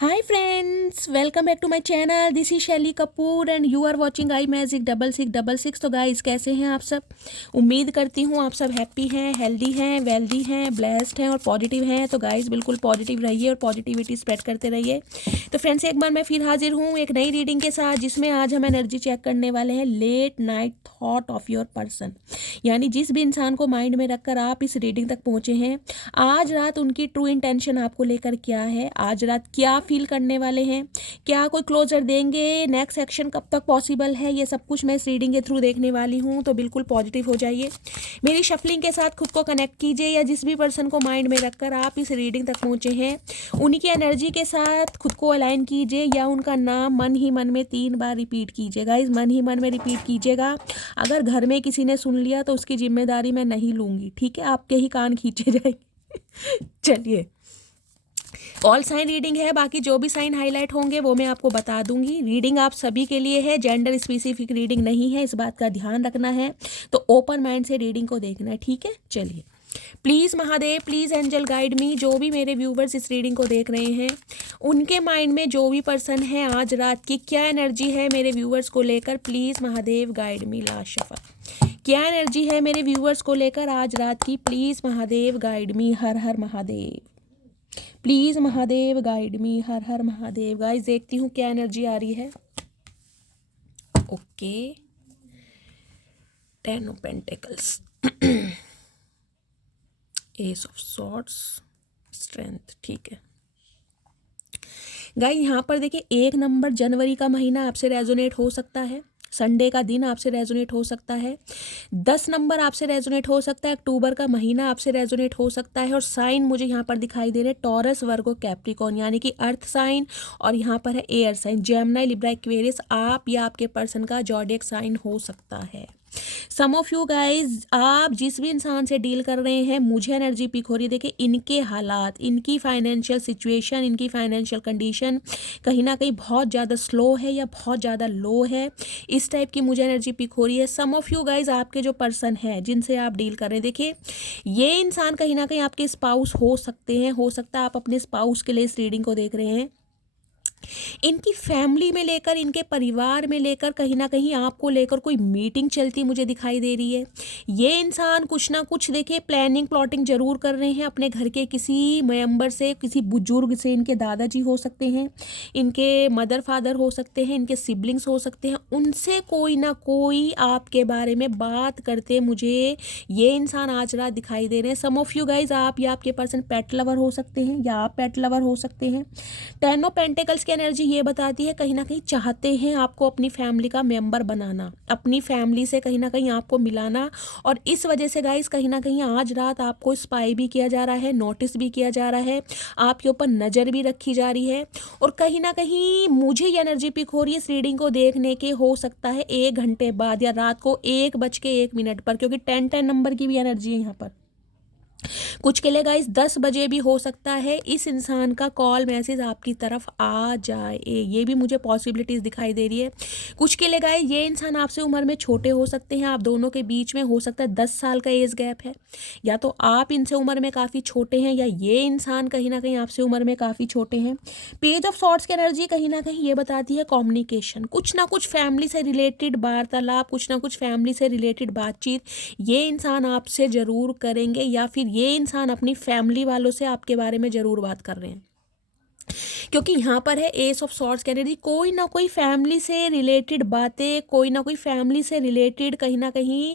Hi friends, welcome back to my channel. This is Shaili Kapoor and you are watching I magic 6666। तो guys कैसे हैं आप सब। उम्मीद करती हूँ आप सब हैप्पी हैं, हेल्दी हैं, वेल्दी हैं, ब्लेस्ड हैं और पॉजिटिव हैं। तो गाइस बिल्कुल पॉजिटिव रहिए और पॉजिटिविटी स्प्रेड करते रहिए। तो फ्रेंड्स एक बार मैं फिर हाजिर हूँ एक नई रीडिंग के साथ, जिसमें आज हम एनर्जी चेक करने वाले हैं late night thought of your person. यानी जिस भी इंसान को माइंड में रखकर आप इस रीडिंग तक पहुँचे हैं, आज रात उनकी ट्रू इंटेंशन आपको लेकर क्या है, आज रात क्या फील करने वाले हैं, क्या कोई क्लोजर देंगे, नेक्स्ट एक्शन कब तक पॉसिबल है, ये सब कुछ मैं इस रीडिंग के थ्रू देखने वाली हूँ। तो बिल्कुल पॉजिटिव हो जाइए, मेरी शफलिंग के साथ खुद को कनेक्ट कीजिए, या जिस भी पर्सन को माइंड में रखकर आप इस रीडिंग तक पहुँचे हैं उन्हीं एनर्जी के साथ खुद को अलाइन कीजिए, या उनका नाम मन ही मन में 3 बार रिपीट कीजिएगा। इस मन ही मन में रिपीट कीजिएगा। अगर घर में किसी ने सुन लिया तो उसकी जिम्मेदारी मैं नहीं लूँगी, ठीक है, आपके ही कान खींचे जाएंगे। चलिए, ऑल साइन रीडिंग है, बाकी जो भी साइन हाईलाइट होंगे वो मैं आपको बता दूंगी। रीडिंग आप सभी के लिए है, जेंडर स्पेसिफिक रीडिंग नहीं है, इस बात का ध्यान रखना है। तो ओपन माइंड से रीडिंग को देखना है, ठीक है। चलिए, please Mahadev, please angel guide me. जो भी मेरे व्यूवर्स इस रीडिंग को देख रहे हैं, उनके माइंड में जो भी पर्सन है आज रात की क्या एनर्जी है मेरे व्यूवर्स को लेकर, please Mahadev guide me. Last shuffle, क्या एनर्जी है मेरे व्यूवर्स को लेकर आज रात की, please Mahadev guide me. Her her Mahadev, please Mahadev guide me. Her her Mahadev. Guys देखती हूँ क्या एनर्जी आ रही है। Okay, 10 of pentacles, S of swords, strength, ठीक है। गाइस यहाँ पर देखिए, 1 नंबर जनवरी का महीना आपसे रेजोनेट हो सकता है, संडे का दिन आपसे रेजोनेट हो सकता है। 10 नंबर आपसे रेजोनेट हो सकता है, अक्टूबर का महीना आपसे रेजोनेट हो सकता है। और साइन मुझे यहाँ पर दिखाई दे रहे हैं टॉरस, वर्गो, कैप्रिकॉर्न, यानी कि अर्थ साइन, और यहाँ पर है air sign, Gemini, Libra, Aquarius. आप या आपके पर्सन का जॉडियक साइन हो सकता है। सम ऑफ यू गाइज, आप जिस भी इंसान से डील कर रहे हैं, मुझे एनर्जी पिक हो रही है। देखिए, इनके हालात, इनकी फाइनेंशियल सिचुएशन, इनकी फाइनेंशियल कंडीशन कहीं ना कहीं बहुत ज़्यादा स्लो है या बहुत ज़्यादा लो है, इस टाइप की मुझे एनर्जी पिक हो रही है। सम ऑफ यू गाइज, आपके जो पर्सन है जिनसे आप डील कर रहे हैं, देखिए ये इंसान कहीं ना कहीं आपके स्पाउस हो सकते हैं, हो सकता है आप अपने स्पाउस के लिए इस रीडिंग को देख रहे हैं। इनकी फैमिली में लेकर, इनके परिवार में लेकर कहीं ना कहीं आपको लेकर कोई मीटिंग चलती मुझे दिखाई दे रही है। ये इंसान कुछ ना कुछ देखिए प्लानिंग प्लॉटिंग जरूर कर रहे हैं अपने घर के किसी मेंबर से, किसी बुजुर्ग से। इनके दादाजी हो सकते हैं, इनके मदर फादर हो सकते हैं, इनके सिबलिंग्स हो सकते हैं। उनसे कोई ना कोई आपके बारे में बात करते मुझे ये इंसान आज रात दिखाई दे रहे हैं। सम ऑफ यू गाइज, आप या आपके पर्सन पेट लवर हो सकते हैं, या आप पेट लवर हो सकते हैं। 10 ऑफ पेंटिकल्स की एनर्जी ये बताती है कहीं ना कहीं चाहते हैं आपको अपनी फैमिली का मेंबर बनाना, अपनी फैमिली से कहीं ना कहीं आपको मिलाना। और इस वजह से गाइस कहीं ना कहीं आज रात आपको स्पाई भी किया जा रहा है, नोटिस भी किया जा रहा है, आपके ऊपर नज़र भी रखी जा रही है। और कहीं ना कहीं मुझे ये एनर्जी पिक हो रही है इस रीडिंग को देखने के, हो सकता है 1 घंटे बाद या रात को 1:01 पर, क्योंकि 10 नंबर की भी एनर्जी है यहाँ पर। कुछ के लिए गाइस 10 बजे भी हो सकता है इस इंसान का कॉल मैसेज आपकी तरफ आ जाए, ये भी मुझे पॉसिबिलिटीज़ दिखाई दे रही है। कुछ के लिए गाइस ये इंसान आपसे उम्र में छोटे हो सकते हैं, आप दोनों के बीच में हो सकता है 10 साल का एज गैप है, या तो आप इनसे उम्र में काफ़ी छोटे हैं, या ये इंसान कहीं ना कहीं आपसे उम्र में काफ़ी छोटे हैं। पेज ऑफ सॉर्ड्स की एनर्जी कहीं ना कहीं ये बताती है कम्युनिकेशन, कुछ ना कुछ फैमिली से रिलेटेड वार्तालाप, कुछ ना कुछ फैमिली से रिलेटेड बातचीत ये इंसान आपसे ज़रूर करेंगे, या फिर ये इंसान अपनी फैमिली वालों से आपके बारे में ज़रूर बात कर रहे हैं। क्योंकि यहाँ पर है एस ऑफ सॉर्ड्स की एनर्जी, कोई ना कोई फैमिली से रिलेटेड बातें, कोई ना कोई फैमिली से रिलेटेड कहीं ना कहीं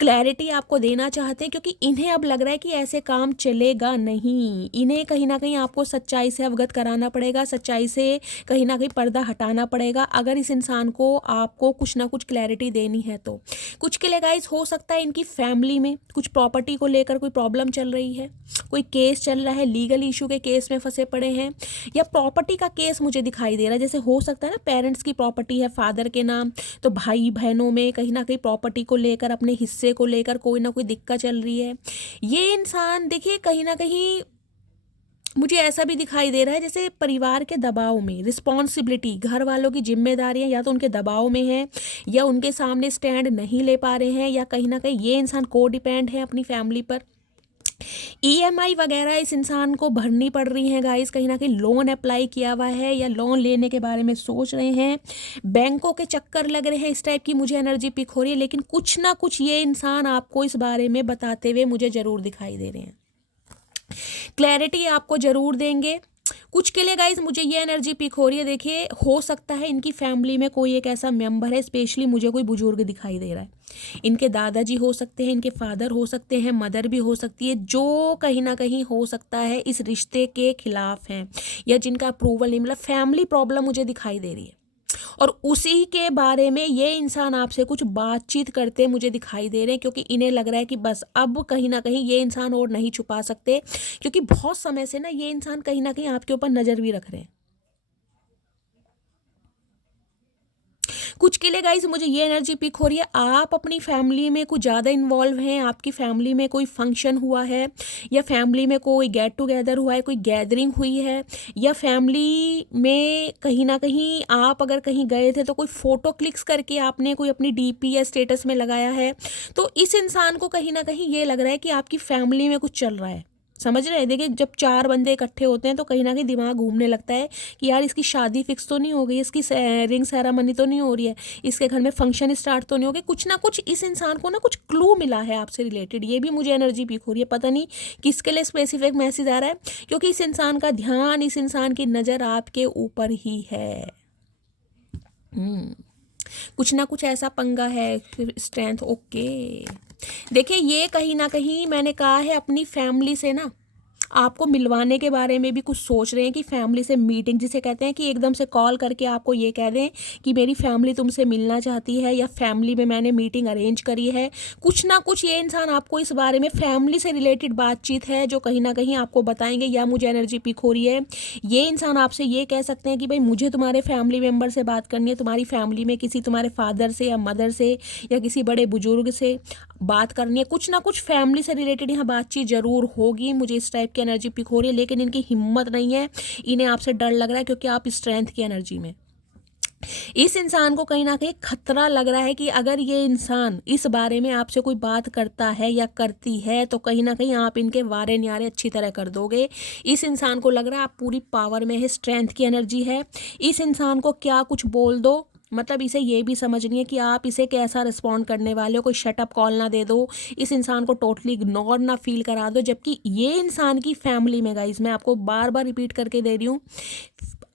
क्लैरिटी आपको देना चाहते हैं, क्योंकि इन्हें अब लग रहा है कि ऐसे काम चलेगा नहीं। इन्हें कहीं ना कहीं आपको सच्चाई से अवगत कराना पड़ेगा, सच्चाई से कहीं ना कहीं पर्दा हटाना पड़ेगा, अगर इस इंसान को आपको कुछ ना कुछ क्लैरिटी देनी है तो। कुछ के लिए गाइस हो सकता है इनकी फैमिली में कुछ प्रॉपर्टी को लेकर कोई प्रॉब्लम चल रही है, कोई केस चल रहा है, लीगल इशू के केस में फंसे पड़े हैं, या प्रॉपर्टी का केस मुझे दिखाई दे रहा है। जैसे हो सकता है ना, पेरेंट्स की प्रॉपर्टी है फादर के नाम, तो भाई बहनों में कहीं ना कहीं प्रॉपर्टी को लेकर, अपने हिस्से को लेकर कोई ना कोई दिक्कत चल रही है। ये इंसान देखिए कहीं ना कहीं मुझे ऐसा भी दिखाई दे रहा है जैसे परिवार के दबाव में, रिस्पॉन्सिबिलिटी, घर वालों की जिम्मेदारियां या तो उनके दबाव में है, या उनके सामने स्टैंड नहीं ले पा रहे हैं, या कहीं ना कहीं ये इंसान को डिपेंड है अपनी फैमिली पर। ईएमआई वगैरह इस इंसान को भरनी पड़ रही हैं गाइस, कहीं ना कहीं लोन अप्लाई किया हुआ है या लोन लेने के बारे में सोच रहे हैं, बैंकों के चक्कर लग रहे हैं, इस टाइप की मुझे एनर्जी पिक हो रही है। लेकिन कुछ ना कुछ ये इंसान आपको इस बारे में बताते हुए मुझे ज़रूर दिखाई दे रहे हैं, क्लैरिटी आपको ज़रूर देंगे। कुछ के लिए गाइज मुझे ये एनर्जी पिक हो रही है, देखिए हो सकता है इनकी फैमिली में कोई एक ऐसा मेंबर है, स्पेशली मुझे कोई बुजुर्ग दिखाई दे रहा है, इनके दादाजी हो सकते हैं, इनके फादर हो सकते हैं, मदर भी हो सकती है, जो कहीं ना कहीं हो सकता है इस रिश्ते के खिलाफ हैं या जिनका अप्रूवल नहीं मिला, फैमिली प्रॉब्लम मुझे दिखाई दे रही है। और उसी के बारे में ये इंसान आपसे कुछ बातचीत करते मुझे दिखाई दे रहे हैं, क्योंकि इन्हें लग रहा है कि बस अब कहीं ना कहीं ये इंसान और नहीं छुपा सकते, क्योंकि बहुत समय से ना ये इंसान कहीं ना कहीं आपके ऊपर नज़र भी रख रहे हैं। कुछ के लिए गाइस मुझे ये एनर्जी पिक हो रही है, आप अपनी फैमिली में कुछ ज़्यादा इन्वॉल्व हैं, आपकी फैमिली में कोई फंक्शन हुआ है या फैमिली में कोई गेट टुगेदर हुआ है, कोई गैदरिंग हुई है, या फैमिली में कहीं ना कहीं आप अगर कहीं गए थे तो कोई फ़ोटो क्लिक्स करके आपने कोई अपनी डीपी या स्टेटस में लगाया है। तो इस इंसान को कहीं ना कहीं ये लग रहा है कि आपकी फैमिली में कुछ चल रहा है, समझ रहे हैं। देखिए जब चार बंदे इकट्ठे होते हैं तो कहीं ना कहीं दिमाग घूमने लगता है कि यार इसकी शादी फिक्स तो नहीं हो गई, इसकी रिंग सेरेमनी तो नहीं हो रही है, इसके घर में फंक्शन स्टार्ट तो नहीं हो गए। कुछ ना कुछ इस इंसान को ना कुछ क्लू मिला है आपसे रिलेटेड, ये भी मुझे एनर्जी पिक हो रही है। पता नहीं किसके लिए स्पेसिफिक मैसेज आ रहा है, क्योंकि इस इंसान का ध्यान, इस इंसान की नज़र आपके ऊपर ही है। कुछ ना कुछ ऐसा पंगा है, स्ट्रेंथ। ओके देखिए ये कहीं ना कहीं मैंने कहा है अपनी फैमिली से ना आपको मिलवाने के बारे में भी कुछ सोच रहे हैं, कि फैमिली से मीटिंग जिसे कहते हैं कि एकदम से कॉल करके आपको ये कह दें कि मेरी फैमिली तुमसे मिलना चाहती है या फैमिली में मैंने मीटिंग अरेंज करी है। कुछ ना कुछ ये इंसान आपको इस बारे में फैमिली से रिलेटेड बातचीत है जो कहीं ना कहीं आपको बताएंगे, या मुझे एनर्जी पिक हो रही है ये इंसान आपसे ये कह सकते हैं कि भाई मुझे तुम्हारे फैमिली मेम्बर से बात करनी है, तुम्हारी फैमिली में किसी तुम्हारे फादर से या मदर से या किसी बड़े बुजुर्ग से बात करनी है। कुछ ना कुछ फैमिली से रिलेटेड यहाँ बातचीत ज़रूर होगी, मुझे इस टाइप की एनर्जी पिक हो रही है। लेकिन इनकी हिम्मत नहीं है, इन्हें आपसे डर लग रहा है, क्योंकि आप स्ट्रेंथ की एनर्जी में। इस इंसान को कहीं ना कहीं खतरा लग रहा है कि अगर ये इंसान इस बारे में आपसे कोई बात करता है या करती है तो कहीं ना कहीं आप इनके वारे न्यारे अच्छी तरह कर दोगे। इस इंसान को लग रहा है आप पूरी पावर में है, स्ट्रेंथ की एनर्जी है। इस इंसान को क्या कुछ बोल दो, मतलब इसे ये भी समझनी है कि आप इसे कैसा रिस्पॉन्ड करने वाले हो, कोई शटअप कॉल ना दे दो, इस इंसान को टोटली इग्नोर ना फील करा दो। जबकि ये इंसान की फैमिली में गाइस, मैं आपको बार बार रिपीट करके दे रही हूँ,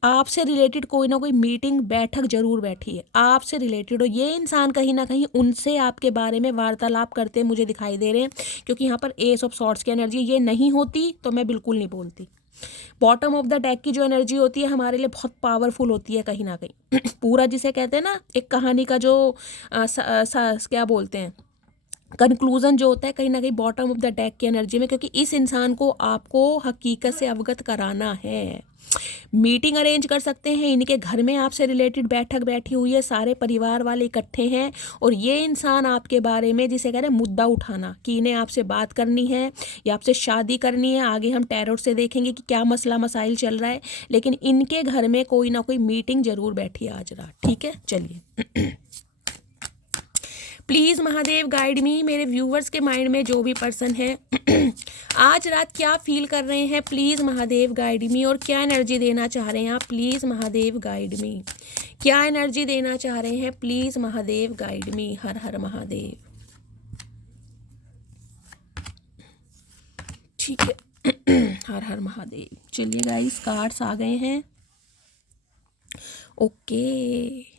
आपसे रिलेटेड कोई ना कोई मीटिंग बैठक जरूर बैठी है, आपसे रिलेटेड हो। ये इंसान कहीं ना कहीं उनसे आपके बारे में वार्तालाप करते मुझे दिखाई दे रहे हैं, क्योंकि यहाँ पर एस ऑफ सॉर्ड्स की एनर्जी ये नहीं होती तो मैं बिल्कुल नहीं बोलती। बॉटम ऑफ द डेक की जो एनर्जी होती है हमारे लिए बहुत पावरफुल होती है कहीं ना कहीं। पूरा जिसे कहते हैं ना एक कहानी का जो क्या बोलते हैं कंक्लूजन जो होता है, कहीं ना कहीं बॉटम ऑफ द डेक की एनर्जी में, क्योंकि इस इंसान को आपको हकीकत से अवगत कराना है। मीटिंग अरेंज कर सकते हैं, इनके घर में आपसे रिलेटेड बैठक बैठी हुई है, सारे परिवार वाले इकट्ठे हैं और ये इंसान आपके बारे में जिसे कह रहे हैं मुद्दा उठाना कि इन्हें आपसे बात करनी है या आपसे शादी करनी है। आगे हम टैरोट से देखेंगे कि क्या मसला मसाइल चल रहा है, लेकिन इनके घर में कोई ना कोई मीटिंग जरूर बैठी है आज रात। ठीक है, चलिए प्लीज़ महादेव गाइड मी, मेरे व्यूवर्स के माइंड में जो भी पर्सन है आज रात क्या फील कर रहे हैं, प्लीज़ महादेव गाइड मी, और क्या एनर्जी देना चाह रहे हैं आप, प्लीज़ महादेव गाइड मी। क्या एनर्जी देना चाह रहे हैं, प्लीज़ महादेव गाइड मी। हर हर महादेव। ठीक है हर हर महादेव। चलिए गाइस कार्ड्स आ गए हैं। ओके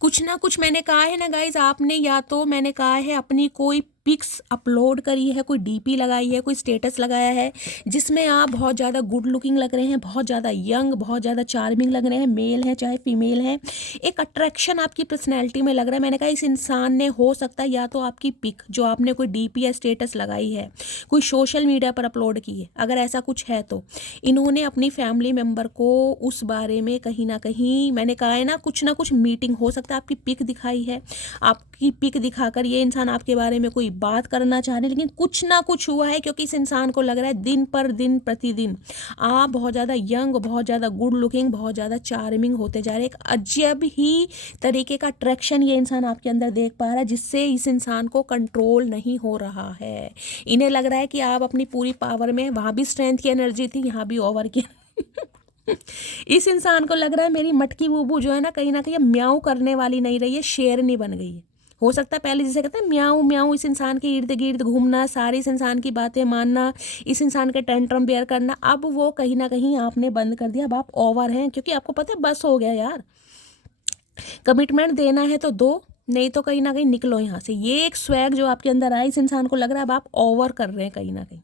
कुछ ना कुछ मैंने कहा है ना गाइज, आपने या तो मैंने कहा है अपनी कोई पिक्स अपलोड करी है, कोई डीपी लगाई है, कोई स्टेटस लगाया है जिसमें आप बहुत ज़्यादा गुड लुकिंग लग रहे हैं, बहुत ज़्यादा यंग, बहुत ज़्यादा चार्मिंग लग रहे हैं, मेल हैं चाहे फीमेल हैं, एक अट्रैक्शन आपकी पर्सनैलिटी में लग रहा है। मैंने कहा इस इंसान ने हो सकता है या तो आपकी पिक जो आपने कोई डीपी या स्टेटस लगाई है कोई सोशल मीडिया पर अपलोड की है, अगर ऐसा कुछ है तो इन्होंने अपनी फैमिली मेम्बर को उस बारे में कहीं ना कहीं, मैंने कहा है ना कुछ मीटिंग हो सकता है, आपकी पिक दिखाई है, आपकी पिक दिखाकर ये इंसान आपके बारे में कोई बात करना चाह रहे हैं, लेकिन कुछ ना कुछ हुआ है, क्योंकि इस इंसान को लग रहा है दिन पर दिन प्रतिदिन आप बहुत ज़्यादा यंग, बहुत ज़्यादा गुड लुकिंग, बहुत ज़्यादा चार्मिंग होते जा रहे हैं। एक अजब ही तरीके का अट्रैक्शन ये इंसान आपके अंदर देख पा रहा है, जिससे इस इंसान को कंट्रोल नहीं हो रहा है। इन्हें लग रहा है कि आप अपनी पूरी पावर में, वहाँ भी स्ट्रेंथ की एनर्जी थी, यहाँ भी ओवर की इस इंसान को लग रहा है मेरी मटकी बूबू जो है ना कहीं म्याऊं करने वाली नहीं रही है, शेरनी बन गई है। हो सकता है पहले जिसे कहते हैं म्याऊं म्याऊं, इस इंसान के इर्द गिर्द घूमना, सारी इस इंसान की बातें मानना, इस इंसान के टेंट्रम बेयर करना, अब वो कहीं ना कहीं आपने बंद कर दिया। अब आप ओवर हैं, क्योंकि आपको पता है बस हो गया यार, कमिटमेंट देना है तो दो, नहीं तो कहीं ना कहीं निकलो यहाँ से। ये एक स्वैग जो आपके अंदर आया, इस इंसान को लग रहा है अब आप ओवर कर रहे हैं कहीं ना कहीं।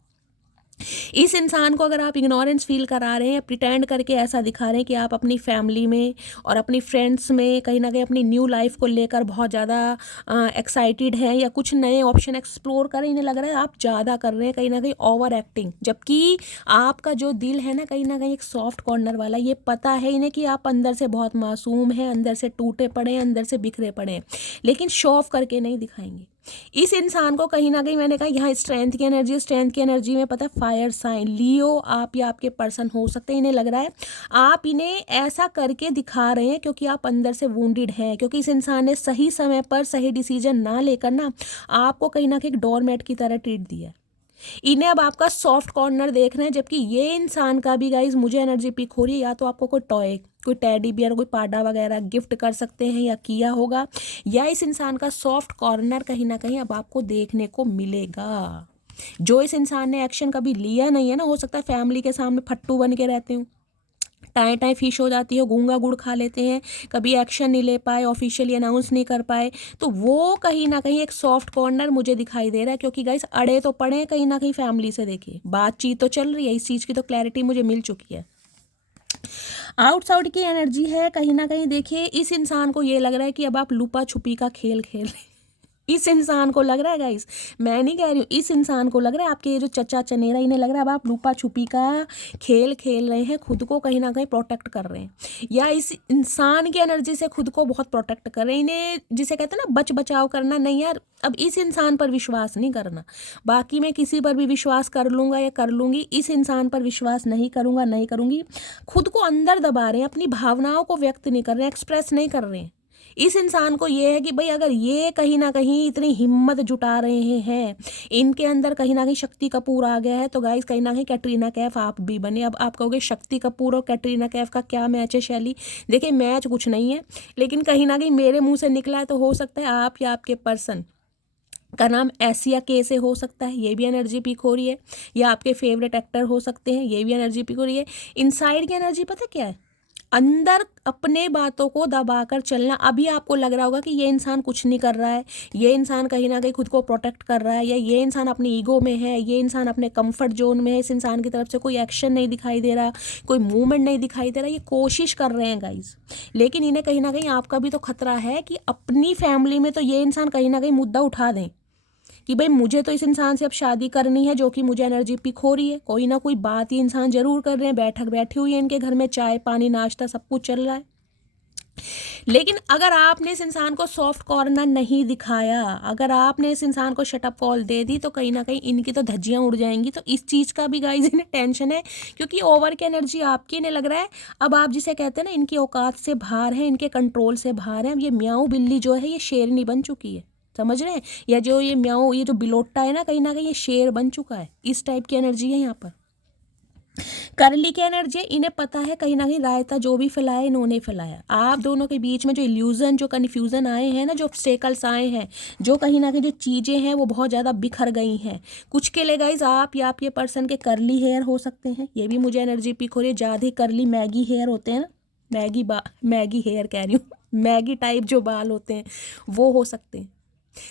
इस इंसान को अगर आप इग्नोरेंस फील करा रहे हैं, प्रिटेंड करके ऐसा दिखा रहे हैं कि आप अपनी फैमिली में और अपनी फ्रेंड्स में कहीं ना कहीं अपनी न्यू लाइफ को लेकर बहुत ज़्यादा एक्साइटेड हैं, या कुछ नए ऑप्शन एक्सप्लोर करें, इन्हें लग रहा है आप ज़्यादा कर रहे हैं कहीं ना कहीं ओवर एक्टिंग। जबकि आपका जो दिल है ना कहीं एक सॉफ्ट कॉर्नर वाला, ये पता है इन्हें कि आप अंदर से बहुत मासूम हैं, अंदर से टूटे पड़े हैं, अंदर से बिखरे पड़े हैं, लेकिन शो ऑफ करके नहीं दिखाएंगे। इस इंसान को कहीं ना कहीं मैंने कहा यहाँ स्ट्रेंथ की एनर्जी, स्ट्रेंथ की एनर्जी में पता है फायर साइन लियो आप या आपके पर्सन हो सकते हैं। इन्हें लग रहा है आप इन्हें ऐसा करके दिखा रहे हैं क्योंकि आप अंदर से वुंडेड हैं, क्योंकि इस इंसान ने सही समय पर सही डिसीजन ना लेकर ना आपको कहीं ना कहीं डोरमेट की तरह ट्रीट दिया। इन्हें अब आपका सॉफ्ट कॉर्नर देख रहे हैं, जबकि ये इंसान का भी गाइज मुझे एनर्जी पिक हो रही है। या तो आपको कोई टॉय, कोई टेडी बियर, कोई पाडा वगैरह गिफ्ट कर सकते हैं या किया होगा, या इस इंसान का सॉफ्ट कॉर्नर कहीं ना कहीं अब आपको देखने को मिलेगा। जो इस इंसान ने एक्शन कभी लिया नहीं है ना, हो सकता है फैमिली के सामने फट्टू बन के रहते हो, टाइम टाइम फिश हो जाती है, गूंगा गुड़ खा लेते हैं, कभी एक्शन नहीं ले पाए, ऑफिशियली अनाउंस नहीं कर पाए, तो वो कहीं ना कहीं एक सॉफ्ट कॉर्नर मुझे दिखाई दे रहा है। क्योंकि गाइस अड़े तो पड़े हैं कहीं ना कहीं फैमिली से, देखिए बातचीत तो चल रही है, इस चीज़ की तो क्लैरिटी मुझे मिल चुकी है। आउटसाइड की एनर्जी है कहीं ना कहीं, देखिए इस इंसान को ये लग रहा है कि अब आप लुपा छुपी का खेल खेल रहे हैं। इस इंसान को लग रहा है गाइस, मैं नहीं कह रही हूँ, इस इंसान को लग रहा है आपके ये जो चचा चनेरा, इन्हें लग रहा है अब आप लुपा छुपी का खेल खेल रहे हैं, खुद को कहीं ना कहीं प्रोटेक्ट कर रहे हैं, या इस इंसान की एनर्जी से खुद को बहुत प्रोटेक्ट कर रहे हैं। इन्हें जिसे कहते हैं ना बच बचाव करना, नहीं यार अब इस इंसान पर विश्वास नहीं करना। बाकी मैं किसी पर भी विश्वास कर लूँगा या कर लूँगी, इस इंसान पर विश्वास नहीं करूँगा, नहीं करूँगी। खुद को अंदर दबा रहे हैं, अपनी भावनाओं को व्यक्त नहीं कर रहे हैं, एक्सप्रेस नहीं कर रहे हैं। इस इंसान को ये है कि भाई अगर ये कहीं ना कहीं इतनी हिम्मत जुटा रहे हैं, इनके अंदर कहीं ना कहीं शक्ति कपूर आ गया है, तो गाइस कहीं ना कहीं कैटरीना कैफ आप भी बने। अब आप कहोगे शक्ति कपूर और कैटरीना कैफ का क्या मैच है शैली? देखिए मैच कुछ नहीं है, लेकिन कहीं ना कहीं मेरे मुंह से निकला है, तो हो सकता है आप या आपके पर्सन का नाम एसिया के से हो सकता है, ये भी एनर्जी पिक हो रही है, या आपके फेवरेट एक्टर हो सकते हैं, ये भी एनर्जी पिक हो रही है। इनसाइड की एनर्जी पता क्या है? अंदर अपने बातों को दबाकर चलना। अभी आपको लग रहा होगा कि ये इंसान कुछ नहीं कर रहा है, ये इंसान कहीं ना कहीं खुद को प्रोटेक्ट कर रहा है, या ये इंसान अपनी ईगो में है, ये इंसान अपने कंफर्ट जोन में है, इस इंसान की तरफ से कोई एक्शन नहीं दिखाई दे रहा, कोई मूवमेंट नहीं दिखाई दे रहा। ये कोशिश कर रहे हैं गाइस, लेकिन इन्हें कहीं ना कहीं आपका भी तो खतरा है कि अपनी फैमिली में तो ये इंसान कहीं ना कहीं मुद्दा उठा दें कि भाई मुझे तो इस इंसान से अब शादी करनी है, जो कि मुझे एनर्जी पिक हो रही है। कोई ना कोई बात ये इंसान जरूर कर रहे हैं, बैठक बैठी हुई है इनके घर में, चाय पानी नाश्ता सब कुछ चल रहा है। लेकिन अगर आपने इस इंसान को सॉफ्ट कॉर्नर नहीं दिखाया, अगर आपने इस इंसान को शटअप कॉल दे दी, तो कहीं ना कहीं इनकी तो धज्जियां उड़ जाएंगी। तो इस चीज़ का भी गाइज इन्हें टेंशन है, क्योंकि ओवर की एनर्जी आपकी, इन्हें लग रहा है अब आप जिसे कहते हैं ना इनकी औकात से बाहर है, इनके कंट्रोल से बाहर है। अब ये म्याऊं बिल्ली जो है ये शेरनी बन चुकी है, समझ रहे हैं? या जो ये म्याऊं, ये जो बिलोटा है ना, कहीं ना कहीं ये शेर बन चुका है। इस टाइप की एनर्जी है यहाँ पर। करली की एनर्जी, इन्हें पता है कहीं ना कहीं रायता जो भी फैलाया इन्होंने फैलाया। आप दोनों के बीच में जो इल्यूजन, जो कन्फ्यूजन आए हैं ना, जो ऑब्स्टेकल्स आए हैं, जो कहीं ना कहीं जो चीज़ें हैं वो बहुत ज़्यादा बिखर गई हैं। कुछ के लिए गाइज आप या आपके पर्सन के करली हेयर हो सकते हैं, ये भी मुझे एनर्जी पिक हो रही है। ज़्यादा ही करली मैगी हेयर होते हैं ना, मैगी हेयर कह रही हूँ, मैगी टाइप जो बाल होते हैं वो हो सकते हैं।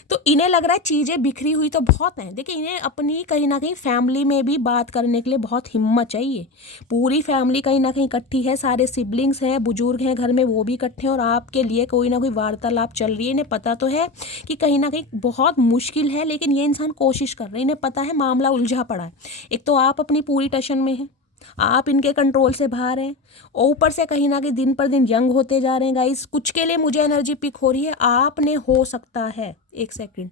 तो इन्हें लग रहा है चीज़ें बिखरी हुई तो बहुत हैं। देखिए इन्हें अपनी कहीं ना कहीं फैमिली में भी बात करने के लिए बहुत हिम्मत चाहिए। पूरी फैमिली कहीं ना कहीं इकट्ठी है, सारे सिबलिंग्स हैं, बुजुर्ग हैं घर में, वो भी इकट्ठे हैं, और आपके लिए कोई ना कोई वार्तालाप चल रही है। इन्हें पता तो है कि कहीं ना कहीं बहुत मुश्किल है, लेकिन ये इंसान कोशिश कर रहे हैं। इन्हें पता है मामला उलझा पड़ा है। एक तो आप अपनी पूरी टेंशन में हैं, आप इनके कंट्रोल से बाहर हैं, और ऊपर से कहीं ना कहीं दिन पर दिन यंग होते जा रहे हैं गाइस। कुछ के लिए मुझे एनर्जी पिक हो रही है, आपने हो सकता है, एक सेकंड,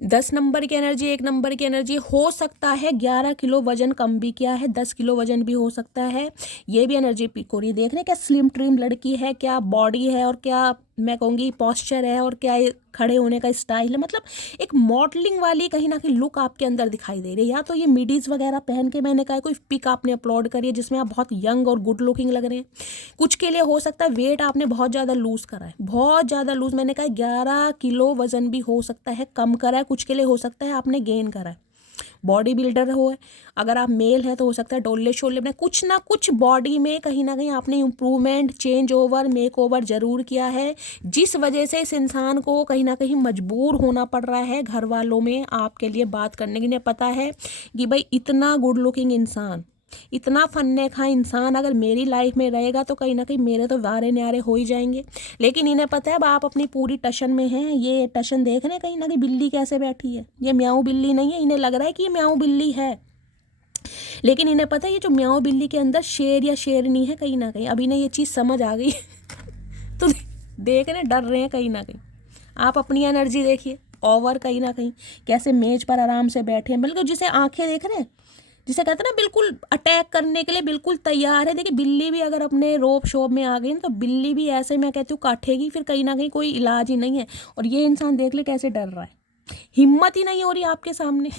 10 नंबर की एनर्जी, 1 नंबर की एनर्जी, हो सकता है 11 किलो वजन कम भी किया है, 10 किलो वजन भी हो सकता है। ये भी एनर्जी पिक हो रही है। देख रहे हैं क्या स्लिम ट्रिम लड़की है, क्या बॉडी है और क्या मैं कहूँगी पॉस्चर है और क्या ये खड़े होने का स्टाइल है। मतलब एक मॉडलिंग वाली कहीं ना कहीं लुक आपके अंदर दिखाई दे रही है। या तो ये मिडीज वगैरह पहन के मैंने कहा कोई पिक आपने अपलोड करी है जिसमें आप बहुत यंग और गुड लुकिंग लग रहे हैं। कुछ के लिए हो सकता है वेट आपने बहुत ज़्यादा लूज़ करा है, बहुत ज़्यादा लूज़, मैंने कहा 11 किलो वजन भी हो सकता है कम करा है। कुछ के लिए हो सकता है आपने गेन करा है, बॉडी बिल्डर हो। अगर आप मेल हैं तो हो सकता है डोले शोले में कुछ ना कुछ बॉडी में कहीं ना कहीं आपने improvement, change over, make over ज़रूर किया है, जिस वजह से इस इंसान को कहीं ना कहीं मजबूर होना पड़ रहा है घर वालों में आपके लिए बात करने के लिए। पता है कि भाई इतना गुड लुकिंग इंसान, इतना फन्ने खा इंसान अगर मेरी लाइफ में रहेगा तो कहीं ना कहीं मेरे तो वारे न्यारे हो ही जाएंगे। लेकिन इन्हें पता है अब आप अपनी पूरी टशन में हैं। ये टशन देख रहे हैं कहीं ना कहीं बिल्ली कैसे बैठी है, ये म्याऊं बिल्ली नहीं है। इन्हें लग रहा है कि ये म्याऊं बिल्ली है, लेकिन इन्हें पता है ये जो म्याऊं बिल्ली के अंदर शेर या शेरनी है कहीं ना कहीं। अब इन्हें ये चीज़ समझ आ गई तो देख रहे हैं, डर रहे हैं कहीं ना कहीं। आप अपनी एनर्जी देखिए, ओवर कहीं ना कहीं कैसे मेज पर आराम से बैठे हैं, बिल्कुल जिसे आंखें देख रहे हैं, जिसे कहते हैं ना बिल्कुल अटैक करने के लिए बिल्कुल तैयार है। देखिए बिल्ली भी अगर अपने रोब शोब में आ गई ना तो बिल्ली भी ऐसे मैं कहती हूँ काटेगी, फिर कहीं ना कहीं कोई इलाज ही नहीं है। और ये इंसान देख ले कैसे डर रहा है, हिम्मत ही नहीं हो रही आपके सामने।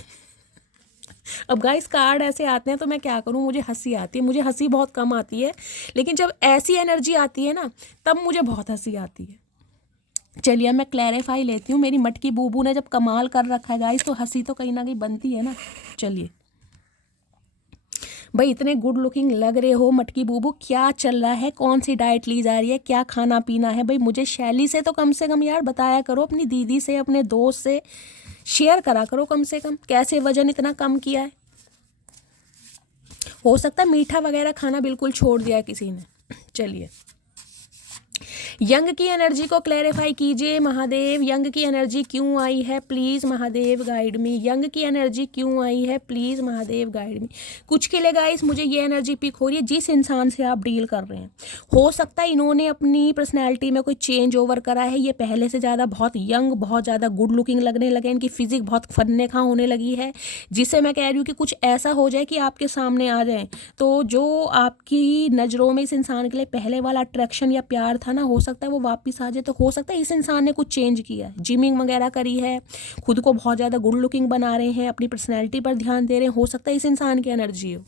अब गाइस कार्ड ऐसे आते हैं तो मैं क्या करूँ, मुझे हंसी आती है। मुझे हंसी बहुत कम आती है, लेकिन जब ऐसी एनर्जी आती है ना तब मुझे बहुत हंसी आती है। चलिए मैं क्लैरिफाई लेती हूँ। मेरी मटकी बूबू ने जब कमाल कर रखा है गाइस तो हंसी तो कहीं ना कहीं बनती है ना। चलिए भाई इतने गुड लुकिंग लग रहे हो मटकी बूबू, क्या चल रहा है, कौन सी डाइट ली जा रही है, क्या खाना पीना है। भाई मुझे शैली से तो कम से कम यार बताया करो, अपनी दीदी से, अपने दोस्त से शेयर करा करो कम से कम, कैसे वजन इतना कम किया है। हो सकता है मीठा वगैरह खाना बिल्कुल छोड़ दिया है किसी ने। चलिए यंग की एनर्जी को क्लैरिफाई कीजिए महादेव। यंग की एनर्जी क्यों आई है, please Mahadev guide me. Young की एनर्जी क्यों आई है, प्लीज़ महादेव गाइड मी। कुछ के लिए गाइस मुझे ये एनर्जी पिक हो रही है, जिस इंसान से आप डील कर रहे हैं हो सकता है इन्होंने अपनी पर्सनैलिटी में कोई चेंज ओवर करा है। ये पहले से ज़्यादा बहुत यंग, बहुत ज़्यादा गुड लुकिंग लगने लगे, इनकी फिजिक बहुत फन्ने खा होने लगी है, जिससे मैं कह रही हूँ कि कुछ ऐसा हो जाए कि आपके सामने आ जाए तो जो आपकी नज़रों में इस इंसान के लिए पहले वाला अट्रैक्शन या प्यार था ना, हो सकता है वो वापस आ जाए। तो हो सकता है इस इंसान ने कुछ चेंज किया है, जिमिंग वगैरह करी है, खुद को बहुत ज़्यादा गुड लुकिंग बना रहे हैं, अपनी पर्सनैलिटी पर ध्यान दे रहे हैं। हो सकता है इस इंसान की एनर्जी हो।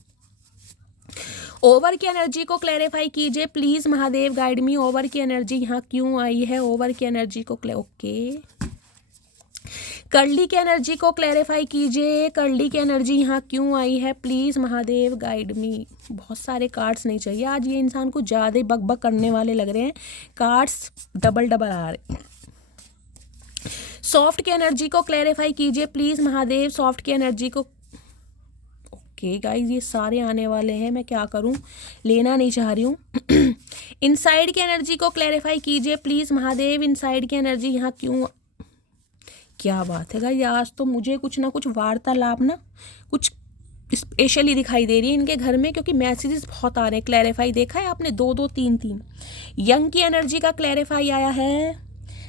ओवर की एनर्जी को क्लैरिफाई कीजिए please Mahadev guide me. Over की एनर्जी यहाँ क्यों आई है, ओवर की एनर्जी को ओके। कर्ली की एनर्जी को क्लैरिफाई कीजिए, कर्ली की एनर्जी यहाँ क्यों आई है, प्लीज़ महादेव गाइड मी। बहुत सारे कार्ड्स नहीं चाहिए आज, ये इंसान को ज़्यादा बक बक करने वाले लग रहे हैं, कार्ड्स डबल डबल आ रहे। सॉफ्ट की एनर्जी को क्लैरिफाई कीजिए प्लीज़ महादेव, सॉफ्ट की एनर्जी को ओके गाइज ये सारे आने वाले हैं, मैं क्या करूं, लेना नहीं चाह रही हूँ। इनसाइड की एनर्जी को क्लैरिफाई कीजिए प्लीज़ महादेव, इनसाइड की एनर्जी यहाँ क्यों। क्या बात है गाइज, आज तो मुझे कुछ ना कुछ वार्तालाप ना कुछ स्पेशली दिखाई दे रही है इनके घर में, क्योंकि मैसेजेस बहुत आ रहे हैं। क्लैरिफाई देखा है आपने, 2 2 3 3। यंग की एनर्जी का क्लैरिफाई आया है,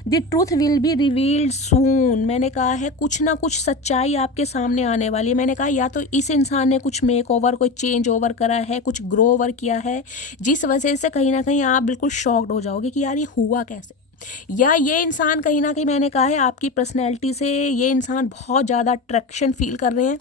the truth will be revealed soon. मैंने कहा है कुछ ना कुछ सच्चाई आपके सामने आने वाली है। मैंने कहा या तो इस इंसान ने कुछ मेक ओवर, कोई चेंज ओवर करा है, कुछ ग्रो ओवर किया है, जिस वजह से कहीं ना कहीं आप बिल्कुल शॉक्ड हो जाओगे कि यार ये हुआ कैसे। या ये इंसान कहीं ना कहीं मैंने कहा है आपकी पर्सनैलिटी से ये इंसान बहुत ज़्यादा अट्रैक्शन फील कर रहे हैं,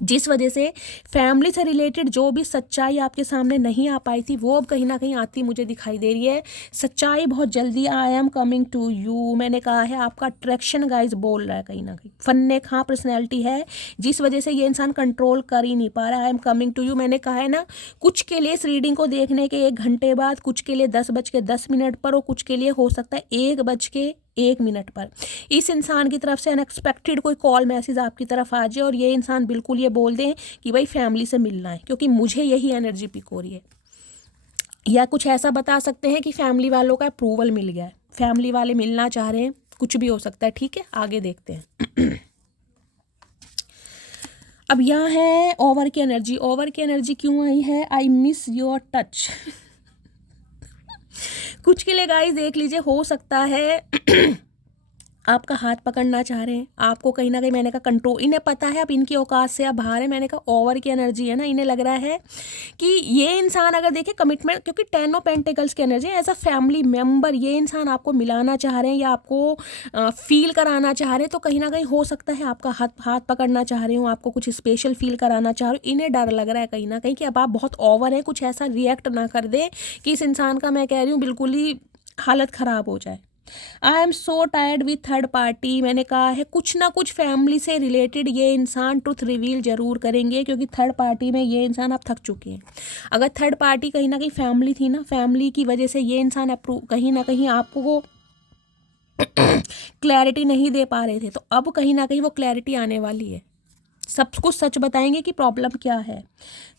जिस वजह से फैमिली से रिलेटेड जो भी सच्चाई आपके सामने नहीं आ पाई थी वो अब कहीं ना कहीं आती मुझे दिखाई दे रही है। सच्चाई बहुत जल्दी, I am coming to you. मैंने कहा है आपका अट्रैक्शन गाइज बोल रहा है, कहीं ना कहीं फन्ने खां पर्सनैलिटी है जिस वजह से ये इंसान कंट्रोल कर ही नहीं पा रहा है। I am coming to you मैंने कहा है ना, कुछ के लिए इस रीडिंग को देखने के 1 घंटे बाद, कुछ के लिए 10:10 पर और कुछ के लिए हो सकता है 1:01 पर इस इंसान की तरफ से अनएक्सपेक्टेड कोई कॉल मैसेज आपकी तरफ आ जाए और ये इंसान बिल्कुल ये बोल दें कि भाई फैमिली से मिलना है, क्योंकि मुझे यही एनर्जी पिक हो रही है। या कुछ ऐसा बता सकते हैं कि फैमिली वालों का अप्रूवल मिल गया है, फैमिली वाले मिलना चाह रहे हैं, कुछ भी हो सकता है। ठीक है आगे देखते हैं। अब यहाँ है ओवर की एनर्जी। ओवर की एनर्जी क्यों आई है, आई मिस योर टच। कुछ के लिए गाइस देख लीजिए, हो सकता है आपका हाथ पकड़ना चाह रहे हैं, आपको कहीं ना कहीं मैंने कहा कंट्रोल, इन्हें पता है अब इनकी औकात से अब बाहर है, मैंने कहा ओवर की एनर्जी है ना, इन्हें लग रहा है कि ये इंसान अगर देखे कमिटमेंट, क्योंकि 10 ऑफ पेंटिकल्स की energy as a family member ये इंसान आपको मिलाना चाह रहे हैं या आपको फील कराना चाह रहे हैं, तो कहीं ना कहीं हो सकता है आपका हाथ पकड़ना चाह रहे हो, आपको कुछ स्पेशल फील कराना चाह रहे हो। इन्हें डर लग रहा है कहीं ना कहीं कि अब आप बहुत ओवर हैं, कुछ ऐसा रिएक्ट ना कर दे कि इस इंसान का, मैं कह रही हूँ, बिल्कुल ही हालत ख़राब हो जाए। I am so tired with third party, मैंने कहा है कुछ ना कुछ फैमिली से रिलेटेड ये इंसान ट्रुथ रिवील जरूर करेंगे, क्योंकि थर्ड पार्टी में ये इंसान अब थक चुके हैं। अगर थर्ड पार्टी कहीं ना कहीं फैमिली थी ना, फैमिली की वजह से ये इंसान अप्रूव कहीं ना कहीं आपको वो क्लैरिटी नहीं दे पा रहे थे, तो अब कहीं ना कहीं वो क्लैरिटी आने वाली है, सब कुछ सच बताएंगे कि प्रॉब्लम क्या है।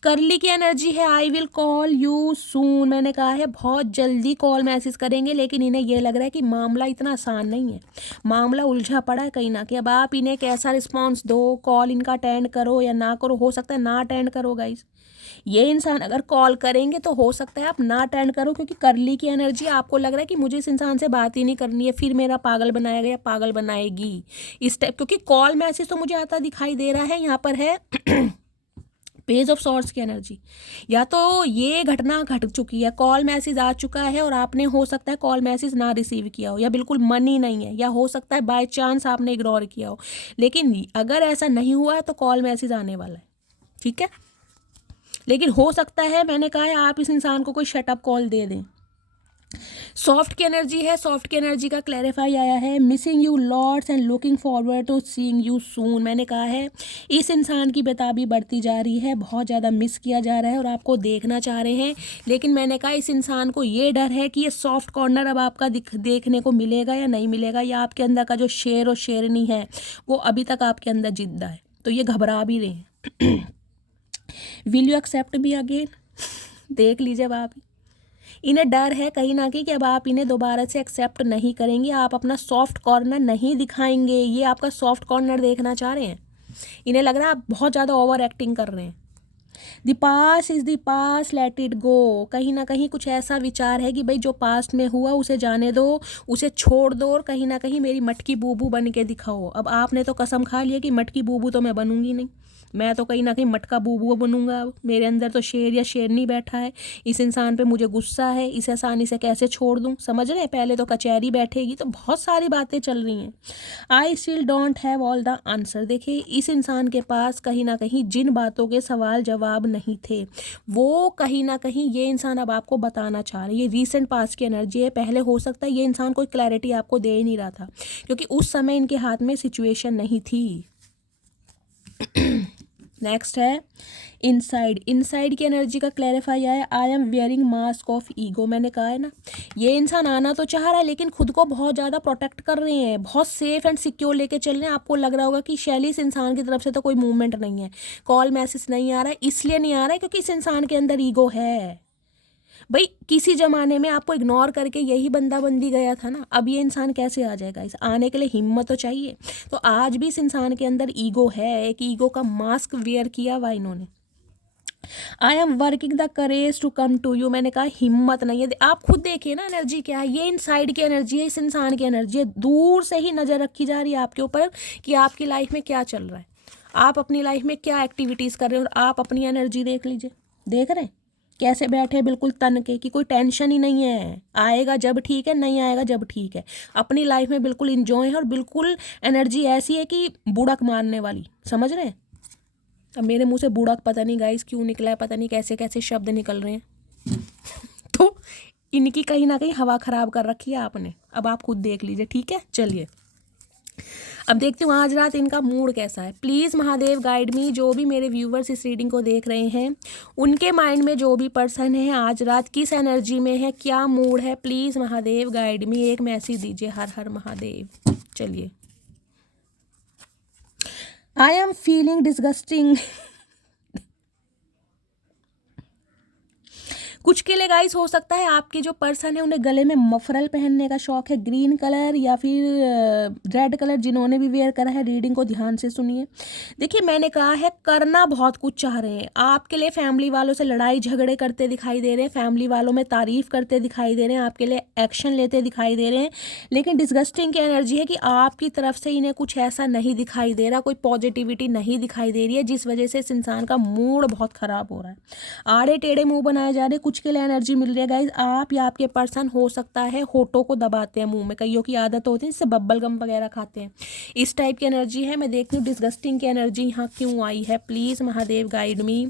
करली की एनर्जी है I will call you soon, मैंने कहा है बहुत जल्दी कॉल मैसेज करेंगे, लेकिन इन्हें यह लग रहा है कि मामला इतना आसान नहीं है, मामला उलझा पड़ा है कहीं ना कहीं। अब आप इन्हें कैसा रिस्पॉन्स दो, कॉल इनका अटेंड करो या ना करो, हो सकता है ना अटेंड करो गाइस। ये इंसान अगर कॉल करेंगे तो हो सकता है आप ना अटेंड करो, क्योंकि करली की एनर्जी आपको लग रहा है कि मुझे इस इंसान से बात ही नहीं करनी है, फिर मेरा पागल बनाया गया, पागल बनाएगी इस टाइप, क्योंकि कॉल मैसेज तो मुझे आता दिखाई दे रहा है। यहाँ पर है पेज ऑफ सॉर्ड्स की एनर्जी, या तो ये घटना घट चुकी है, कॉल मैसेज आ चुका है और आपने हो सकता है कॉल मैसेज ना रिसीव किया हो, या बिल्कुल मन ही नहीं है, या हो सकता है बाय चांस आपने इग्नोर किया हो। लेकिन अगर ऐसा नहीं हुआ है तो कॉल मैसेज आने वाला है, ठीक है। लेकिन हो सकता है, मैंने कहा है, आप इस इंसान को कोई शटअप कॉल दे दें। सॉफ्ट की एनर्जी है, सॉफ्ट की एनर्जी का क्लैरिफाई आया है, missing you lots and looking forward to seeing you soon, मैंने कहा है इस इंसान की बेताबी बढ़ती जा रही है, बहुत ज़्यादा मिस किया जा रहा है और आपको देखना चाह रहे हैं। लेकिन मैंने कहा इस इंसान को ये डर है कि ये सॉफ्ट कॉर्नर अब आपका देखने को मिलेगा या नहीं मिलेगा, या आपके अंदर का जो शेर और शेरनी है वो अभी तक आपके अंदर जिंदा है, तो ये घबरा भी रहे हैं। Will you accept me again, देख लीजिए अब आप, इन्हें डर है कहीं ना कहीं कि अब आप इन्हें दोबारा से एक्सेप्ट नहीं करेंगे, आप अपना सॉफ्ट कॉर्नर नहीं दिखाएंगे, ये आपका सॉफ्ट कॉर्नर देखना चाह रहे हैं। इन्हें लग रहा है आप बहुत ज़्यादा ओवर एक्टिंग कर रहे हैं। The pass is the pass let it go, कहीं ना कहीं कुछ ऐसा विचार है कि भाई जो पास्ट में हुआ उसे जाने दो, उसे छोड़ दो, और कहीं ना कहीं मेरी मटकी बूबू बन के दिखाओ। अब आपने तो कसम खा लिया कि मटकी बूबू तो मैं बनूंगी नहीं, मैं तो कहीं ना कहीं मटका बूबू बनूंगा। अब मेरे अंदर तो शेर या शेरनी बैठा है, इस इंसान पे मुझे गुस्सा है, इसे आसानी से कैसे छोड़ दूं, समझ रहे हैं। पहले तो कचहरी बैठेगी, तो बहुत सारी बातें चल रही हैं। I still don't have all the answer, देखिए इस इंसान के पास कहीं ना कहीं जिन बातों के सवाल जवाब नहीं थे वो कहीं ना कहीं ये इंसान अब आपको बताना चाह रहा है। ये रीसेंट पास्ट की एनर्जी है, पहले हो सकता है ये इंसान कोई क्लैरिटी आपको दे ही नहीं रहा था, क्योंकि उस समय इनके हाथ में सिचुएशन नहीं थी। नेक्स्ट है इनसाइड, इनसाइड की एनर्जी का क्लैरिफाई आया, I am wearing mask of ego, मैंने कहा है ना ये इंसान आना तो चाह रहा है लेकिन खुद को बहुत ज़्यादा प्रोटेक्ट कर रहे हैं, बहुत सेफ एंड सिक्योर लेके चल रहे हैं। आपको लग रहा होगा कि शैली इस इंसान की तरफ से तो कोई मूवमेंट नहीं है, कॉल मैसेज नहीं आ रहा है, इसलिए नहीं आ रहा है क्योंकि इस इंसान के अंदर ईगो है। भाई किसी ज़माने में आपको इग्नोर करके यही बंदा बंदी गया था ना, अब ये इंसान कैसे आ जाएगा, इस आने के लिए हिम्मत तो चाहिए। तो आज भी इस इंसान के अंदर ईगो है, एक ईगो का मास्क वेयर किया हुआ इन्होंने। I am working the courage to come to you, मैंने कहा हिम्मत नहीं है। आप खुद देखिए ना एनर्जी क्या है, ये इनसाइड की एनर्जी है, इस इंसान की एनर्जी है, दूर से ही नज़र रखी जा रही है आपके ऊपर कि आपकी लाइफ में क्या चल रहा है, आप अपनी लाइफ में क्या एक्टिविटीज़ कर रहे हो। और आप अपनी एनर्जी देख लीजिए, देख रहे हैं कैसे बैठे बिल्कुल तन के, कि कोई टेंशन ही नहीं है, आएगा जब ठीक है, नहीं आएगा जब ठीक है, अपनी लाइफ में बिल्कुल इंजॉय है। और बिल्कुल एनर्जी ऐसी है कि बुड़क मारने वाली, समझ रहे हैं। अब मेरे मुंह से बुड़क पता नहीं गाइस क्यों निकला है, पता नहीं कैसे कैसे शब्द निकल रहे हैं। तो इनकी कहीं ना कहीं हवा खराब कर रखी है आपने, अब आप खुद देख लीजिए, ठीक है। चलिए अब देखती हूँ आज रात इनका मूड कैसा है। प्लीज़ महादेव गाइड मी, जो भी मेरे व्यूवर्स इस रीडिंग को देख रहे हैं उनके माइंड में जो भी पर्सन है आज रात किस एनर्जी में है, क्या मूड है, प्लीज़ महादेव गाइड मी, एक मैसेज दीजिए। हर हर महादेव। चलिए, आई एम फीलिंग डिस्गस्टिंग, कुछ के लिए गाइस हो सकता है आपके जो पर्सन है उन्हें गले में मफरल पहनने का शौक है, ग्रीन कलर या फिर रेड कलर, जिन्होंने भी वेयर करा है रीडिंग को ध्यान से सुनिए। देखिए मैंने कहा है करना बहुत कुछ चाह रहे हैं आपके लिए, फैमिली वालों से लड़ाई झगड़े करते दिखाई दे रहे हैं, फैमिली वालों में तारीफ करते दिखाई दे रहे हैं, आपके लिए एक्शन लेते दिखाई दे रहे हैं, लेकिन डिस्गस्टिंग की एनर्जी है कि आपकी तरफ से इन्हें कुछ ऐसा नहीं दिखाई दे रहा, कोई पॉजिटिविटी नहीं दिखाई दे रही है, जिस वजह से इस इंसान का मूड बहुत ख़राब हो रहा है, आड़े टेढ़े मुंह बनाए जा रहे हैं। कुछ के लिए एनर्जी मिल रही है गाइज, आप या आपके पर्सन हो सकता है होठों को दबाते हैं मुंह में, कईयों की आदत होती है जिससे बब्बल गम वगैरह खाते हैं, इस टाइप की एनर्जी है। मैं देखती हूँ डिस्गस्टिंग की एनर्जी यहाँ क्यों आई है, please Mahadev guide me.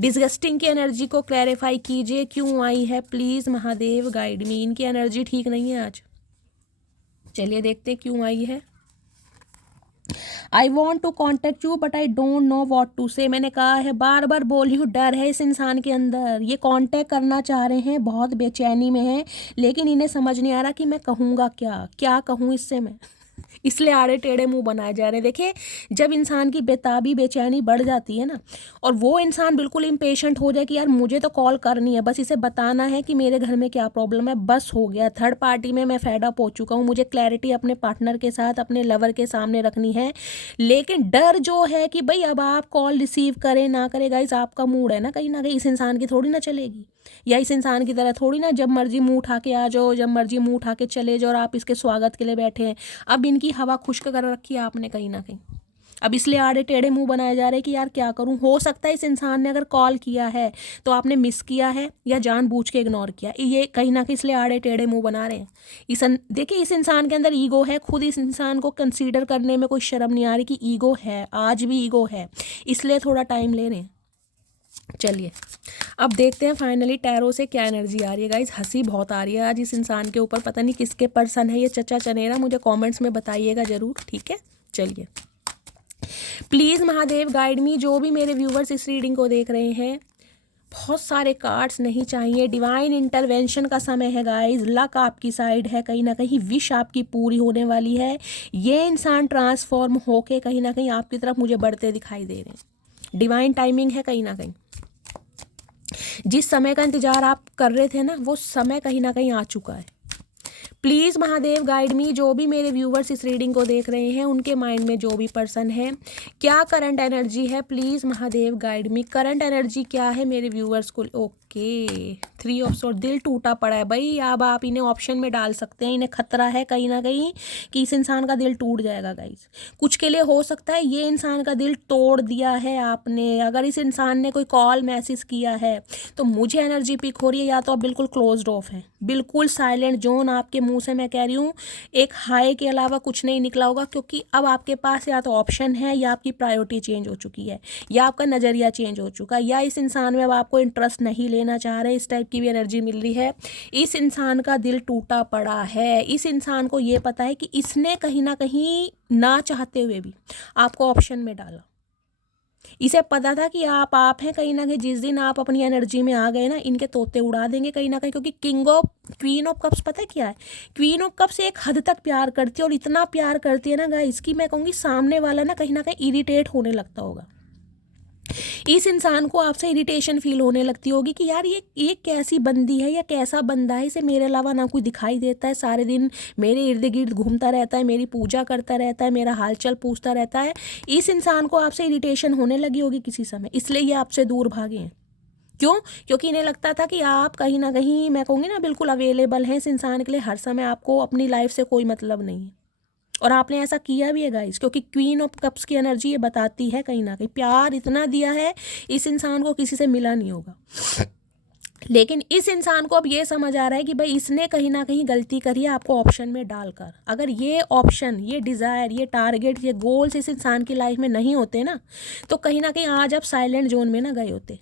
Disgusting की एनर्जी को क्लैरिफाई कीजिए क्यों आई है, प्लीज़ महादेव गाइड मी। इनकी एनर्जी ठीक नहीं है आज, चलिए देखते हैं क्यों आई है। I want to contact you but I don't know what to say. मैंने कहा है, बार बार बोल रही हूँ, डर है इस इंसान के अंदर, ये कांटेक्ट करना चाह रहे हैं, बहुत बेचैनी में है, लेकिन इन्हें समझ नहीं आ रहा कि मैं कहूँगा क्या, क्या कहूँ इससे मैं, इसलिए आड़े टेढ़े मुंह बनाए जा रहे हैं। देखिए जब इंसान की बेताबी बेचैनी बढ़ जाती है ना, और वो इंसान बिल्कुल इम्पेशेंट हो जाए कि यार मुझे तो कॉल करनी है, बस इसे बताना है कि मेरे घर में क्या प्रॉब्लम है, बस हो गया, थर्ड पार्टी में मैं फेड अप हो चुका हूँ, मुझे क्लैरिटी अपने पार्टनर के साथ, अपने लवर के सामने रखनी है। लेकिन डर जो है कि भाई अब आप कॉल रिसीव करें ना करें, गाइस आपका मूड है ना कहीं इस इंसान की थोड़ी ना चलेगी, या इस इंसान की तरह थोड़ी ना जब मर्जी मुंह उठा के आ जाओ, जब मर्जी मुंह उठा के चले जाओ और आप इसके स्वागत के लिए बैठे हैं। अब इनकी हवा खुश्क कर रखी है आपने कहीं ना कहीं, अब इसलिए आड़े टेढ़े मुंह बनाए जा रहे हैं कि यार क्या करूं। हो सकता है इस इंसान ने अगर कॉल किया है तो आपने मिस किया है या जानबूझ के इग्नोर किया, ये कहीं ना कहीं इसलिए आड़े टेढ़े मुंह बना रहे हैं। देखिए इस इंसान के अंदर ईगो है, खुद इस इंसान को कंसीडर करने में कोई शर्म नहीं आ रही कि ईगो है, आज भी ईगो है, इसलिए थोड़ा टाइम ले रहे हैं। चलिए अब देखते हैं फाइनली टैरो से क्या एनर्जी आ रही है। गाइज हंसी बहुत आ रही है आज इस इंसान के ऊपर, पता नहीं किसके पर्सन है ये चचा चनेरा, मुझे कमेंट्स में बताइएगा ज़रूर, ठीक है। चलिए प्लीज़ महादेव गाइड मी, जो भी मेरे व्यूवर्स इस रीडिंग को देख रहे हैं, बहुत सारे कार्ड्स नहीं चाहिए, डिवाइन इंटरवेंशन का समय है गाइज, लक आपकी साइड है, कहीं ना कहीं विश आपकी पूरी होने वाली है, ये इंसान ट्रांसफॉर्म होके कहीं ना कहीं आपकी तरफ मुझे बढ़ते दिखाई दे रहे हैं, डिवाइन टाइमिंग है कहीं ना कहीं। जिस समय का इंतजार आप कर रहे थे ना, वो समय कहीं ना कहीं आ चुका है। प्लीज़ महादेव गाइड मी, जो भी मेरे व्यूवर्स इस रीडिंग को देख रहे हैं, उनके माइंड में जो भी पर्सन है, क्या करंट एनर्जी है, please Mahadev guide me. Current energy क्या है मेरे व्यूवर्स को। ओके 3 ऑफ सोर्ड, दिल टूटा पड़ा है भाई, अब आप इन्हें ऑप्शन में डाल सकते हैं, इन्हें खतरा है कहीं ना कहीं कि इस इंसान का दिल टूट जाएगा गाइस। कुछ के लिए हो सकता है ये इंसान का दिल तोड़ दिया है आपने, अगर इस इंसान ने कोई कॉल मैसेज किया है तो मुझे एनर्जी पिक हो रही है, या तो आप बिल्कुल क्लोज्ड ऑफ हैं, बिल्कुल साइलेंट जोन, आपके मुंह से मैं कह रही हूँ एक हाई के अलावा कुछ नहीं निकला होगा, क्योंकि अब आपके पास या तो ऑप्शन है, या आपकी प्रायोरिटी चेंज हो चुकी है, या आपका नज़रिया चेंज हो चुका है, या इस इंसान में अब आपको इंटरेस्ट नहीं लेना चाह रहे, इस टाइप की भी एनर्जी मिल रही है। इस इंसान का दिल टूटा पड़ा है, इस इंसान को ये पता है कि इसने कहीं ना कहीं ना चाहते हुए भी आपको ऑप्शन में डाला, इसे पता था कि आप हैं कहीं ना कहीं, जिस दिन आप अपनी एनर्जी में आ गए ना, इनके तोते उड़ा देंगे कहीं ना कहीं, क्योंकि क्वीन ऑफ कप्स पता है क्या है, क्वीन ऑफ कप्स एक हद तक प्यार करती है, और इतना प्यार करती है ना गाइस कि मैं कहूँगी सामने वाला ना कहीं इरिटेट होने लगता होगा, इस इंसान को आपसे इरिटेशन फील होने लगती होगी कि यार ये कैसी बंदी है या कैसा बंदा है, इसे मेरे अलावा ना कोई दिखाई देता है, सारे दिन मेरे इर्द गिर्द घूमता रहता है, मेरी पूजा करता रहता है, मेरा हालचाल पूछता रहता है। इस इंसान को आपसे इरिटेशन होने लगी होगी किसी समय, इसलिए ये आपसे दूर भागे हैं। क्यों? क्योंकि इन्हें लगता था कि आप कहीं ना कहीं, मैं कहूँगी ना, बिल्कुल अवेलेबल हैं इस इंसान के लिए हर समय, आपको अपनी लाइफ से कोई मतलब नहीं है, और आपने ऐसा किया भी है गाइस, क्योंकि क्वीन ऑफ कप्स की एनर्जी ये बताती है कहीं ना कहीं प्यार इतना दिया है इस इंसान को, किसी से मिला नहीं होगा। लेकिन इस इंसान को अब ये समझ आ रहा है कि भाई इसने कहीं ना कहीं गलती करी है आपको ऑप्शन में डालकर। अगर ये ऑप्शन, ये डिज़ायर, ये टारगेट, ये गोल्स इस इंसान की लाइफ में नहीं होते ना, तो कहीं ना कहीं आज आप साइलेंट जोन में ना गए होते,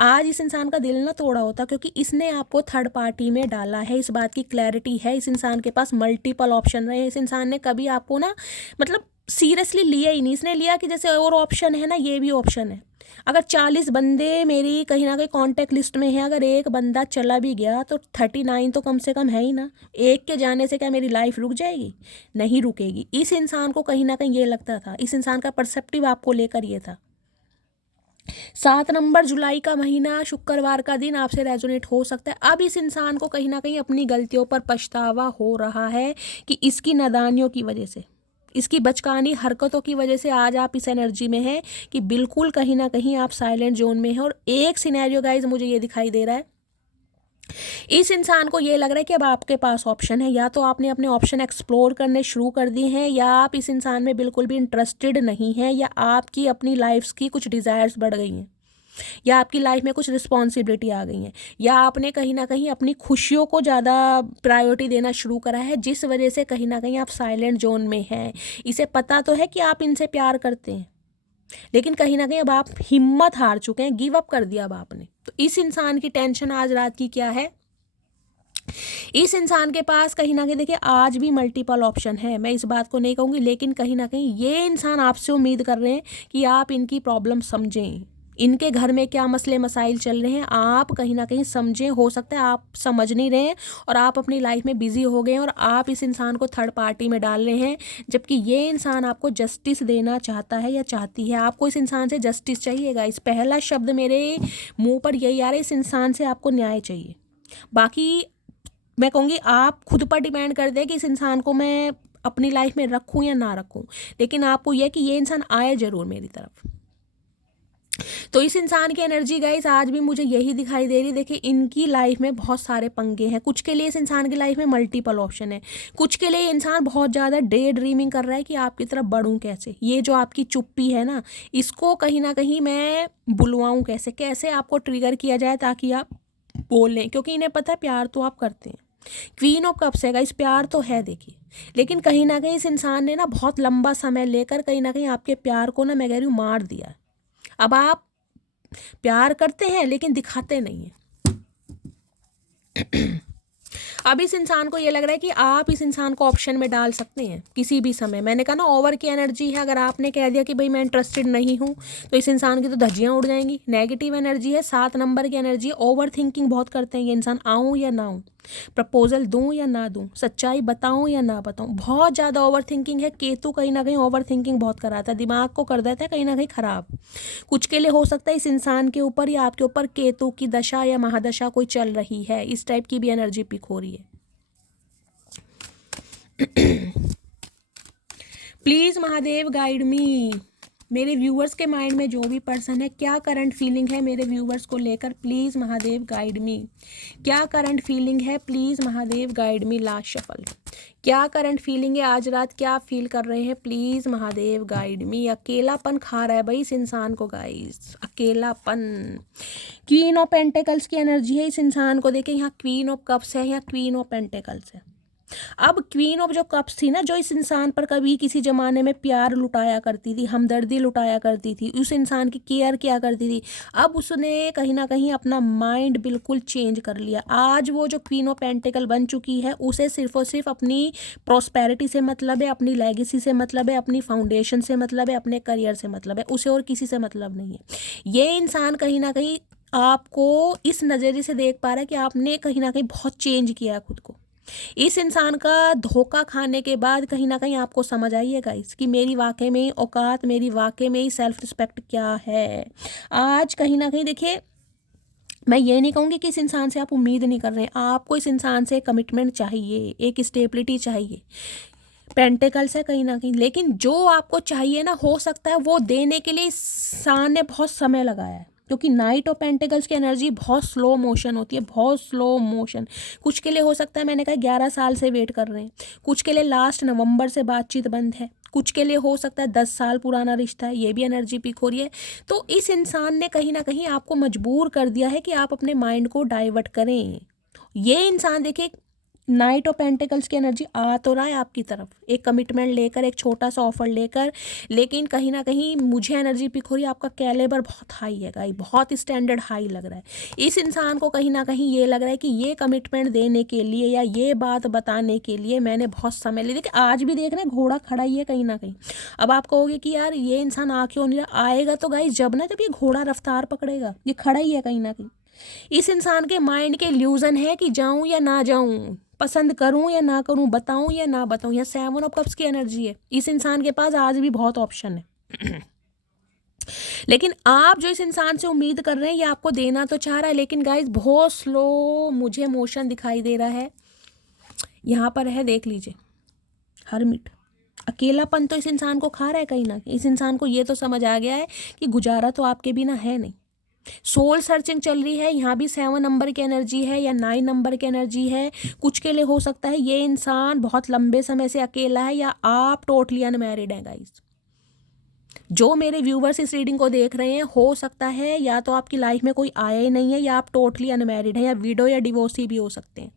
आज इस इंसान का दिल ना तोड़ा होता, क्योंकि इसने आपको थर्ड पार्टी में डाला है, इस बात की क्लैरिटी है। इस इंसान के पास मल्टीपल ऑप्शन रहे, इस इंसान ने कभी आपको ना मतलब सीरियसली लिया ही नहीं, इसने लिया कि जैसे और ऑप्शन है ना, ये भी ऑप्शन है। अगर 40 बंदे मेरी कहीं ना कहीं कॉन्टैक्ट लिस्ट में है, अगर एक बंदा चला भी गया तो 39 तो कम से कम है ही ना, एक के जाने से क्या मेरी लाइफ रुक जाएगी? नहीं रुकेगी। इस इंसान को कहीं ना कहीं ये लगता था, इस इंसान का परसेप्टिव आपको लेकर ये था। 7 नंबर जुलाई का महीना शुक्रवार का दिन आपसे रेजोनेट हो सकता है। अब इस इंसान को कहीं ना कहीं अपनी गलतियों पर पछतावा हो रहा है कि इसकी नादानियों की वजह से, इसकी बचकानी हरकतों की वजह से आज आप इस एनर्जी में हैं कि बिल्कुल कहीं ना कहीं आप साइलेंट जोन में हैं। और एक सिनेरियो गाइज मुझे ये दिखाई दे रहा है, इस इंसान को ये लग रहा है कि अब आपके पास ऑप्शन है, या तो आपने अपने ऑप्शन एक्सप्लोर करने शुरू कर दिए हैं, या आप इस इंसान में बिल्कुल भी इंटरेस्टेड नहीं हैं, या आपकी अपनी लाइफ की कुछ डिज़ायर्स बढ़ गई हैं, या आपकी लाइफ में कुछ रिस्पॉन्सिबिलिटी आ गई हैं, या आपने कहीं ना कहीं अपनी खुशियों को ज़्यादा प्रायोरिटी देना शुरू करा है, जिस वजह से कहीं ना कहीं आप साइलेंट जोन में हैं। इसे पता तो है कि आप इनसे प्यार करते हैं, लेकिन कहीं ना कहीं अब आप हिम्मत हार चुके हैं, गिव अप कर दिया अब आपने। तो इस इंसान की टेंशन आज रात की क्या है, इस इंसान के पास कहीं ना कहीं देखिए आज भी मल्टीपल ऑप्शन है, मैं इस बात को नहीं कहूँगी, लेकिन कहीं ना कहीं ये इंसान आपसे उम्मीद कर रहे हैं कि आप इनकी प्रॉब्लम समझें, इनके घर में क्या मसले मसाइल चल रहे हैं आप कहीं ना कहीं समझें। हो सकता है आप समझ नहीं रहे हैं और आप अपनी लाइफ में बिजी हो गए हैं और आप इस इंसान को थर्ड पार्टी में डाल रहे हैं, जबकि ये इंसान आपको जस्टिस देना चाहता है या चाहती है। आपको इस इंसान से जस्टिस चाहिएगा, इस पहला शब्द मेरे मुंह पर यही आ रहा है, इस इंसान से आपको न्याय चाहिए। बाकी मैं कहूँगी आप खुद पर डिपेंड करते हैं कि इस इंसान को मैं अपनी लाइफ में रखूँ या ना रखूँ, लेकिन आपको यह कि ये इंसान आए ज़रूर मेरी तरफ। तो इस इंसान की एनर्जी गाइस आज भी मुझे यही दिखाई दे रही। देखिए इनकी लाइफ में बहुत सारे पंगे हैं, कुछ के लिए इस इंसान की लाइफ में मल्टीपल ऑप्शन है, कुछ के लिए ये इंसान बहुत ज़्यादा डे ड्रीमिंग कर रहा है कि आपकी तरफ बढ़ूँ कैसे। ये जो आपकी चुप्पी है ना, इसको कहीं ना कहीं मैं बुलवाऊँ कैसे, कैसे आपको ट्रिगर किया जाए ताकि आप बोल लें, क्योंकि इन्हें पता है प्यार तो आप करते हैं। क्वीन ऑफ कप्स है गाइस, प्यार तो है देखिए, लेकिन कहीं ना कहीं इस इंसान ने ना बहुत लंबा समय लेकर कहीं ना कहीं आपके प्यार को ना मैं कह रही हूँ मार दिया है। अब आप प्यार करते हैं लेकिन दिखाते नहीं हैं। अब इस इंसान को ये लग रहा है कि आप इस इंसान को ऑप्शन में डाल सकते हैं किसी भी समय। मैंने कहा ना ओवर की एनर्जी है, अगर आपने कह दिया कि भाई मैं इंटरेस्टेड नहीं हूँ तो इस इंसान की तो धज्जियाँ उड़ जाएंगी। नेगेटिव एनर्जी है, 7 नंबर की एनर्जी है, ओवर थिंकिंग बहुत करते हैं ये इंसान, आऊँ या ना आऊँ, प्रपोजल दूं या ना दूं, सच्चाई बताऊं या ना बताऊं, बहुत ज़्यादा ओवर थिंकिंग है। केतु कहीं ना कहीं ओवर थिंकिंग बहुत कराता है, दिमाग को कर देता है कहीं ना कहीं ख़राब। कुछ के लिए हो सकता है इस इंसान के ऊपर या आपके ऊपर केतु की दशा या महादशा कोई चल रही है, इस टाइप की भी एनर्जी पिक हो रही है। प्लीज़ महादेव गाइड मी, मेरे व्यूअर्स के माइंड में जो भी पर्सन है, क्या करंट फीलिंग है मेरे व्यूअर्स को लेकर, प्लीज़ महादेव गाइड मी। क्या करंट फीलिंग है, please Mahadev guide me. Last shuffle, क्या करंट फीलिंग है आज रात, क्या फील कर रहे हैं, प्लीज़ महादेव गाइड मी। अकेलापन खा रहा है भाई इस इंसान को गाइस, अकेलापन। क्वीन ऑफ पेंटिकल्स की एनर्जी है इस इंसान को, देखिए यहाँ क्वीन ऑफ कप्स है, यहाँ क्वीन ऑफ पेंटिकल्स है। अब क्वीन ऑफ जो कप्स थी ना, जो इस इंसान पर कभी किसी ज़माने में प्यार लुटाया करती थी, हमदर्दी लुटाया करती थी, उस इंसान की केयर किया करती थी, अब उसने कहीं ना कहीं अपना माइंड बिल्कुल चेंज कर लिया। आज वो जो क्वीन ऑफ पेंटिकल बन चुकी है, उसे सिर्फ और सिर्फ अपनी प्रॉस्पेरिटी से मतलब है, अपनी लेगेसी से मतलब है, अपनी फाउंडेशन से मतलब है, अपने करियर से मतलब है, उसे और किसी से मतलब नहीं है। ये इंसान कहीं ना कहीं आपको इस नज़रिए से देख पा रहा है कि आपने कहीं ना कहीं बहुत चेंज किया है खुद को। इस इंसान का धोखा खाने के बाद कहीं ना कहीं आपको समझ आई है गाइस कि मेरी वाकई में औकात, मेरी वाकई में ही सेल्फ रिस्पेक्ट क्या है। आज कहीं ना कहीं देखिए, मैं ये नहीं कहूँगी कि इस इंसान से आप उम्मीद नहीं कर रहे हैं, आपको इस इंसान से कमिटमेंट चाहिए, एक स्टेबिलिटी चाहिए, पेंटिकल्स है कहीं ना कहीं, लेकिन जो आपको चाहिए ना, हो सकता है वो देने के लिए इस इंसान ने बहुत समय लगाया है, क्योंकि नाइट ऑफ पेंटिकल्स की एनर्जी बहुत स्लो मोशन होती है, बहुत स्लो मोशन। कुछ के लिए हो सकता है मैंने कहा 11 साल से वेट कर रहे हैं, कुछ के लिए लास्ट नवंबर से बातचीत बंद है, कुछ के लिए हो सकता है 10 साल पुराना रिश्ता है, ये भी एनर्जी पिक हो रही है। तो इस इंसान ने कहीं ना कहीं आपको मजबूर कर दिया है कि आप अपने माइंड को डाइवर्ट करें। ये इंसान देखिए नाइट ऑफ पेंटिकल्स की एनर्जी आ तो रहा है आपकी तरफ, एक कमिटमेंट लेकर, एक छोटा सा ऑफर लेकर, लेकिन कहीं ना कहीं मुझे एनर्जी पिक हो रही है आपका कैलिबर बहुत हाई है गाइस, बहुत स्टैंडर्ड हाई लग रहा है। इस इंसान को कहीं ना कहीं ये लग रहा है कि ये कमिटमेंट देने के लिए या ये बात बताने के लिए मैंने बहुत समय ले, देखिए आज भी देख रहे हैं घोड़ा खड़ा ही है कहीं ना कहीं। अब आप कहोगे कि यार ये इंसान आ क्यों नहीं रहा, आएगा तो गाइस जब ये घोड़ा रफ्तार पकड़ेगा, ये खड़ा ही है कहीं ना कहीं। इस इंसान के माइंड के इल्यूजन है कि जाऊं या ना जाऊं, पसंद करूं या ना करूं, बताऊं या ना बताऊं। यह 7 ऑफ कप्स की एनर्जी है, इस इंसान के पास आज भी बहुत ऑप्शन है। लेकिन आप जो इस इंसान से उम्मीद कर रहे हैं ये आपको देना तो चाह रहा है, लेकिन गाइज बहुत स्लो मुझे मोशन दिखाई दे रहा है। यहाँ पर है, देख लीजिए, हर्मिट। अकेलापन तो इस इंसान को खा रहा है कहीं ना कहीं। इस इंसान को ये तो समझ आ गया है कि गुजारा तो आपके बिना है नहीं। सोल सर्चिंग चल रही है। यहाँ भी 7 नंबर की एनर्जी है या 9 नंबर की एनर्जी है। कुछ के लिए हो सकता है ये इंसान बहुत लंबे समय से अकेला है, या आप टोटली अनमैरिड हैं गाइस। जो मेरे व्यूवर्स इस रीडिंग को देख रहे हैं, हो सकता है या तो आपकी लाइफ में कोई आया ही नहीं है, या आप टोटली अनमैरिड हैं, या विडो या डिवोर्सी भी हो सकते हैं,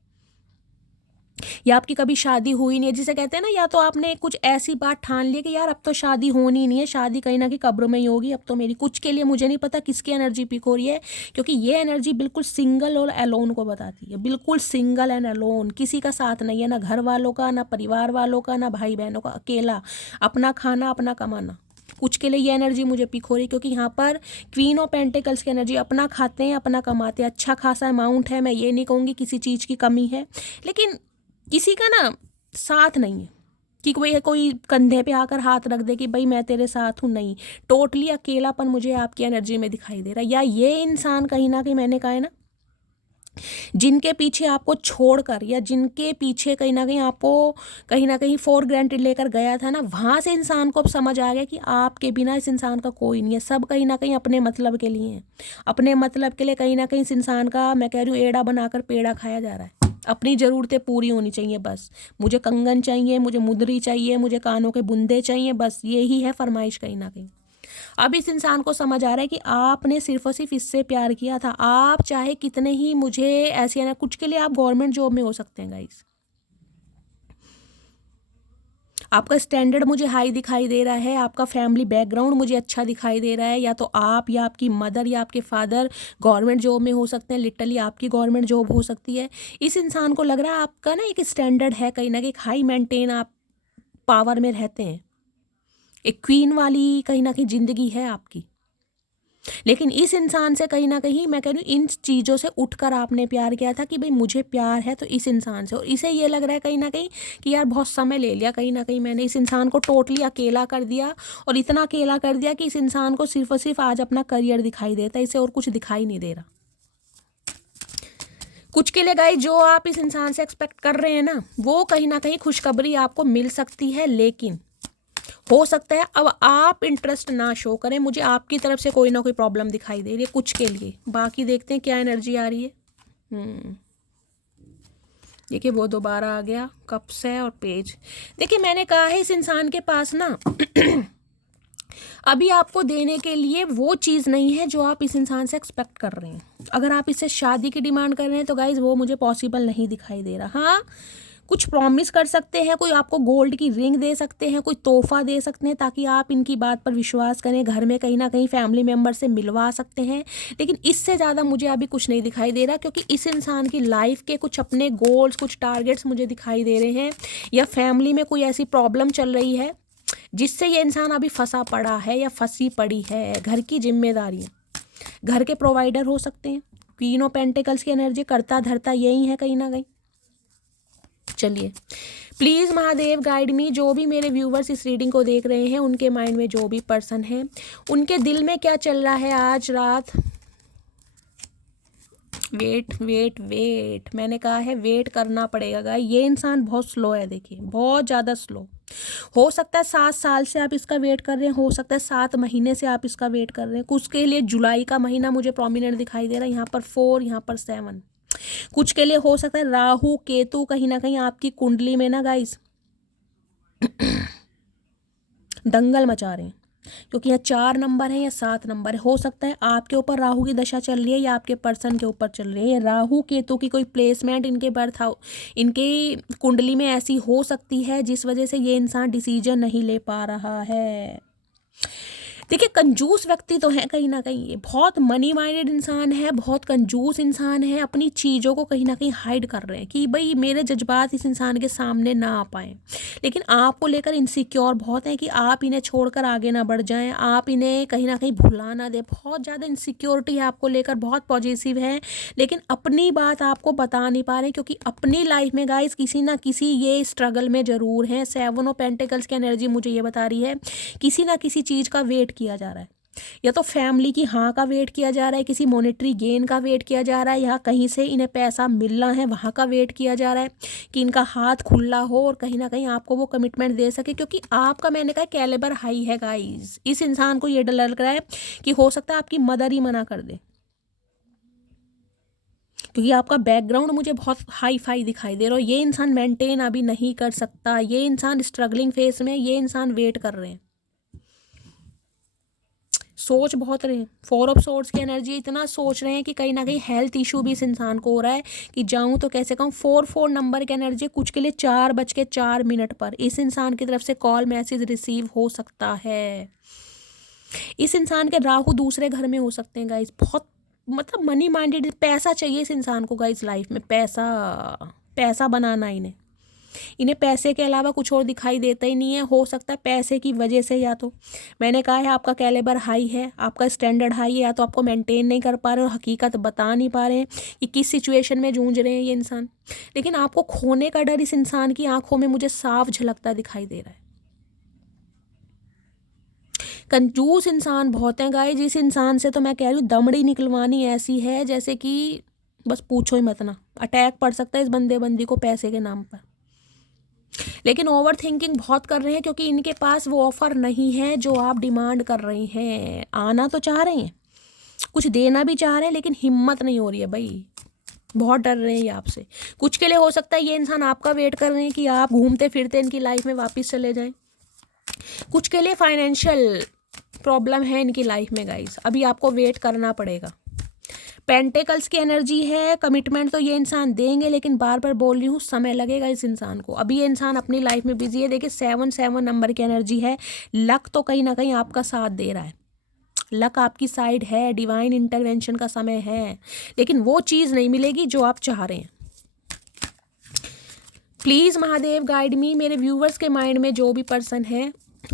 या आपकी कभी शादी हुई नहीं है। जिसे कहते हैं ना, या तो आपने कुछ ऐसी बात ठान ली कि यार अब तो शादी होनी नहीं है, शादी कहीं ना कहीं कब्र में ही होगी अब तो मेरी। कुछ के लिए मुझे नहीं पता किसकी एनर्जी पिक हो रही है, क्योंकि ये एनर्जी बिल्कुल सिंगल और अलोन को बताती है। बिल्कुल सिंगल एंड अलोन, किसी का साथ नहीं है, ना घर वालों का, ना परिवार वालों का, ना भाई बहनों का, अकेला, अपना खाना अपना कमाना। कुछ के लिए ये एनर्जी मुझे पिक हो रही है, क्योंकि यहाँ पर क्वीन ऑफ पेंटिकल्स की एनर्जी, अपना खाते हैं अपना कमाते हैं, अच्छा खासा अमाउंट है। मैं ये नहीं कहूँगी किसी चीज़ की कमी है, लेकिन किसी का ना साथ नहीं है कि कोई कंधे पे आकर हाथ रख दे कि भाई मैं तेरे साथ हूँ। नहीं, टोटली अकेलापन मुझे आपकी एनर्जी में दिखाई दे रहा है। या ये इंसान कहीं ना कहीं, मैंने कहा है ना, जिनके पीछे आपको छोड़कर, या जिनके पीछे कहीं ना कहीं फॉर ग्रांटेड लेकर गया था ना, वहाँ से इंसान को अब समझ आ गया कि आपके बिना इस इंसान का कोई नहीं है। सब कहीं ना कहीं अपने मतलब के लिए हैं। अपने मतलब के लिए कहीं ना कहीं इस इंसान का, मैं कह रही हूँ, एड़ा बनाकर पेड़ा खाया जा रहा है। अपनी ज़रूरतें पूरी होनी चाहिए बस। मुझे कंगन चाहिए, मुझे मुंदरी चाहिए, मुझे कानों के बुंदे चाहिए, बस यही है फरमाइश कहीं ना कहीं। अब इस इंसान को समझ आ रहा है कि आपने सिर्फ और सिर्फ इससे प्यार किया था। आप चाहे कितने ही मुझे ऐसी ना, कुछ के लिए आप गवर्नमेंट जॉब में हो सकते हैं गाइस। आपका स्टैंडर्ड मुझे हाई दिखाई दे रहा है, आपका फैमिली बैकग्राउंड मुझे अच्छा दिखाई दे रहा है। या तो आप या आपकी मदर या आपके फादर गवर्नमेंट जॉब में हो सकते हैं, लिटरली आपकी गवर्नमेंट जॉब हो सकती है। इस इंसान को लग रहा है आपका ना एक स्टैंडर्ड है, कहीं ना कहीं हाई मेंटेन, आप पावर में रहते हैं, एक क्वीन वाली कहीं ना कहीं ज़िंदगी है आपकी। लेकिन इस इंसान से कहीं ना कहीं, मैं कह रही हूँ, इन चीज़ों से उठकर आपने प्यार किया था कि भाई मुझे प्यार है तो इस इंसान से। और इसे ये लग रहा है कहीं ना कहीं कि यार बहुत समय ले लिया, कहीं ना कहीं मैंने इस इंसान को टोटली अकेला कर दिया, और इतना अकेला कर दिया कि इस इंसान को सिर्फ और सिर्फ आज अपना करियर दिखाई देता है, इसे और कुछ दिखाई नहीं दे रहा। कुछ के लिए गाइस, जो आप इस इंसान से एक्सपेक्ट कर रहे हैं ना, वो कहीं ना कहीं खुशखबरी आपको मिल सकती है। लेकिन हो सकता है अब आप इंटरेस्ट ना शो करें। मुझे आपकी तरफ से कोई ना कोई प्रॉब्लम दिखाई दे रही है कुछ के लिए। बाकी देखते हैं क्या एनर्जी आ रही है। देखिए वो दोबारा आ गया, कप्स है और पेज। देखिए मैंने कहा है इस इंसान के पास ना अभी आपको देने के लिए वो चीज़ नहीं है जो आप इस इंसान से एक्सपेक्ट कर रहे हैं। अगर आप इससे शादी की डिमांड कर रहे हैं तो गाइज वो मुझे पॉसिबल नहीं दिखाई दे रहा। हाँ, कुछ प्रॉमिस कर सकते हैं, कोई आपको गोल्ड की रिंग दे सकते हैं, कोई तोहफा दे सकते हैं ताकि आप इनकी बात पर विश्वास करें, घर में कहीं ना कहीं फैमिली मेम्बर से मिलवा सकते हैं। लेकिन इससे ज़्यादा मुझे अभी कुछ नहीं दिखाई दे रहा, क्योंकि इस इंसान की लाइफ के कुछ अपने गोल्स, कुछ टारगेट्स मुझे दिखाई दे रहे हैं, या फैमिली में कोई ऐसी प्रॉब्लम चल रही है जिससे ये इंसान अभी फंसा पड़ा है या फंसी पड़ी है। घर की जिम्मेदारियाँ, घर के प्रोवाइडर हो सकते हैं। क्वीन ऑफ पेंटिकल्स की एनर्जी, करता धरता यही है कहीं ना कहीं। चलिए प्लीज़ महादेव गाइड मी। जो भी मेरे व्यूवर्स इस रीडिंग को देख रहे हैं, उनके माइंड में जो भी पर्सन है, उनके दिल में क्या चल रहा है आज रात। वेट वेट वेट, मैंने कहा है वेट करना पड़ेगा गाइस। ये इंसान बहुत स्लो है, देखिए बहुत ज़्यादा स्लो। हो सकता है 7 साल से आप इसका वेट कर रहे हैं, हो सकता है 7 महीने से आप इसका वेट कर रहे हैं। कुछ के लिए जुलाई का महीना मुझे प्रोमिनेंट दिखाई दे रहा है, यहाँ पर 4, यहाँ पर 7। कुछ के लिए हो सकता है राहु केतु कहीं ना कहीं आपकी कुंडली में ना गाइस दंगल मचा रहे हैं, क्योंकि यहाँ 4 नंबर है या 7 नंबर है। हो सकता है आपके ऊपर राहु की दशा चल रही है या आपके पर्सन के ऊपर चल रही है। राहु केतु की कोई प्लेसमेंट इनके बर्थ इनके कुंडली में ऐसी हो सकती है जिस वजह से ये इंसान डिसीजन नहीं ले पा रहा है। देखिए कंजूस व्यक्ति तो है कहीं ना कहीं, ये बहुत मनी माइंडेड इंसान है, बहुत कंजूस इंसान है। अपनी चीज़ों को कहीं ना कहीं हाइड कर रहे हैं कि भाई मेरे जज्बात इस इंसान के सामने ना आ पाए। लेकिन आपको लेकर इनसिक्योर बहुत है कि आप इन्हें छोड़कर आगे ना बढ़ जाएं, आप इन्हें कहीं ना कहीं भुला ना दें। बहुत ज़्यादा इनसिक्योरिटी है आपको लेकर, बहुत पॉजिटिव है, लेकिन अपनी बात आपको बता नहीं पा रहे, क्योंकि अपनी लाइफ में गाइस किसी ना किसी ये स्ट्रगल में ज़रूर है। 7 ऑफ पेंटिकल्स की एनर्जी मुझे ये बता रही है किसी ना किसी चीज़ का वेट किया जा रहा है। या तो फैमिली की हाँ का वेट किया जा रहा है, किसी मॉनेटरी गेन का वेट किया जा रहा है, या कहीं से इन्हें पैसा मिलना है वहाँ का वेट किया जा रहा है कि इनका हाथ खुला हो और कहीं ना कहीं आपको वो कमिटमेंट दे सके, क्योंकि आपका मैंने कहा कैलिबर हाई है गाइस। इस इंसान को ये डर लग रहा है कि हो सकता है आपकी मदर ही मना कर दे, क्योंकि आपका बैकग्राउंड मुझे बहुत हाई फाई दिखाई दे रहा हो। ये इंसान मेंटेन अभी नहीं कर सकता, ये इंसान स्ट्रगलिंग फेस में, ये इंसान वेट कर रहे हैं, सोच बहुत रहे हैं। 4 ऑफ सोर्ड्स की एनर्जी, इतना सोच रहे हैं कि कहीं ना कहीं हेल्थ इशू भी इस इंसान को हो रहा है कि जाऊं तो कैसे कहूँ। 4 नंबर की एनर्जी, कुछ के लिए 4:04 पर इस इंसान की तरफ से कॉल मैसेज रिसीव हो सकता है। इस इंसान के राहु दूसरे घर में हो सकते हैं गाइस। बहुत मतलब मनी माइंडेड, पैसा चाहिए इस इंसान को गाइस लाइफ में, पैसा बनाना इन्हें पैसे के अलावा कुछ और दिखाई देता ही नहीं है। हो सकता है पैसे की वजह से, या तो मैंने कहा है आपका कैलिबर हाई है, आपका स्टैंडर्ड हाई है, या तो आपको मेंटेन नहीं कर पा रहे और हकीकत बता नहीं पा रहे हैं कि किस सिचुएशन में जूझ रहे हैं ये इंसान। लेकिन आपको खोने का डर इस इंसान की आंखों में मुझे साफ झलकता दिखाई दे रहा है। कंजूस इंसान बहुत है गाइस। जिस इंसान से तो मैं कह रही हूँ दमड़ी निकलवानी ऐसी है जैसे कि बस पूछो ही मत ना, अटैक पड़ सकता है इस बंदी को पैसे के नाम पर। लेकिन ओवर थिंकिंग बहुत कर रहे हैं, क्योंकि इनके पास वो ऑफर नहीं है जो आप डिमांड कर रहे हैं। आना तो चाह रहे हैं, कुछ देना भी चाह रहे हैं, लेकिन हिम्मत नहीं हो रही है भाई, बहुत डर रहे हैं ये आपसे। कुछ के लिए हो सकता है ये इंसान आपका वेट कर रहे हैं कि आप घूमते फिरते इनकी लाइफ में वापस चले जाएं। कुछ के लिए फाइनेंशियल प्रॉब्लम है इनकी लाइफ में गाइस, अभी आपको वेट करना पड़ेगा। पेंटेकल्स की एनर्जी है, कमिटमेंट तो ये इंसान देंगे, लेकिन बार बार बोल रही हूँ समय लगेगा इस इंसान को। अभी ये इंसान अपनी लाइफ में बिजी है। देखिए 7 नंबर की एनर्जी है। लक तो कहीं ना कहीं आपका साथ दे रहा है, लक आपकी साइड है, डिवाइन इंटरवेंशन का समय है, लेकिन वो चीज़ नहीं मिलेगी जो आप चाह रहे हैं। प्लीज़ महादेव गाइड मी। मेरे व्यूवर्स के माइंड में जो भी पर्सन है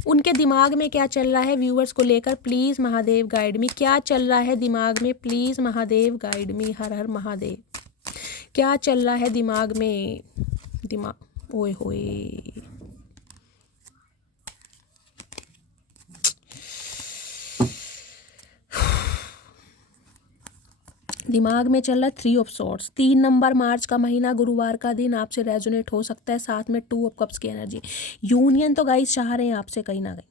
उनके दिमाग में क्या चल रहा है व्यूवर्स को लेकर, प्लीज़ महादेव गाइड मी। क्या चल रहा है दिमाग में, प्लीज़ महादेव गाइड मी। हर हर महादेव। क्या चल रहा है दिमाग में, ओए होए। दिमाग में चल रहा है 3 ऑफ सॉर्ड्स। 3 नंबर, मार्च का महीना, गुरुवार का दिन आपसे रेजोनेट हो सकता है। साथ में 2 ऑफ कप्स की एनर्जी। यूनियन तो गाइस चाह रहे हैं आपसे कहीं ना कहीं।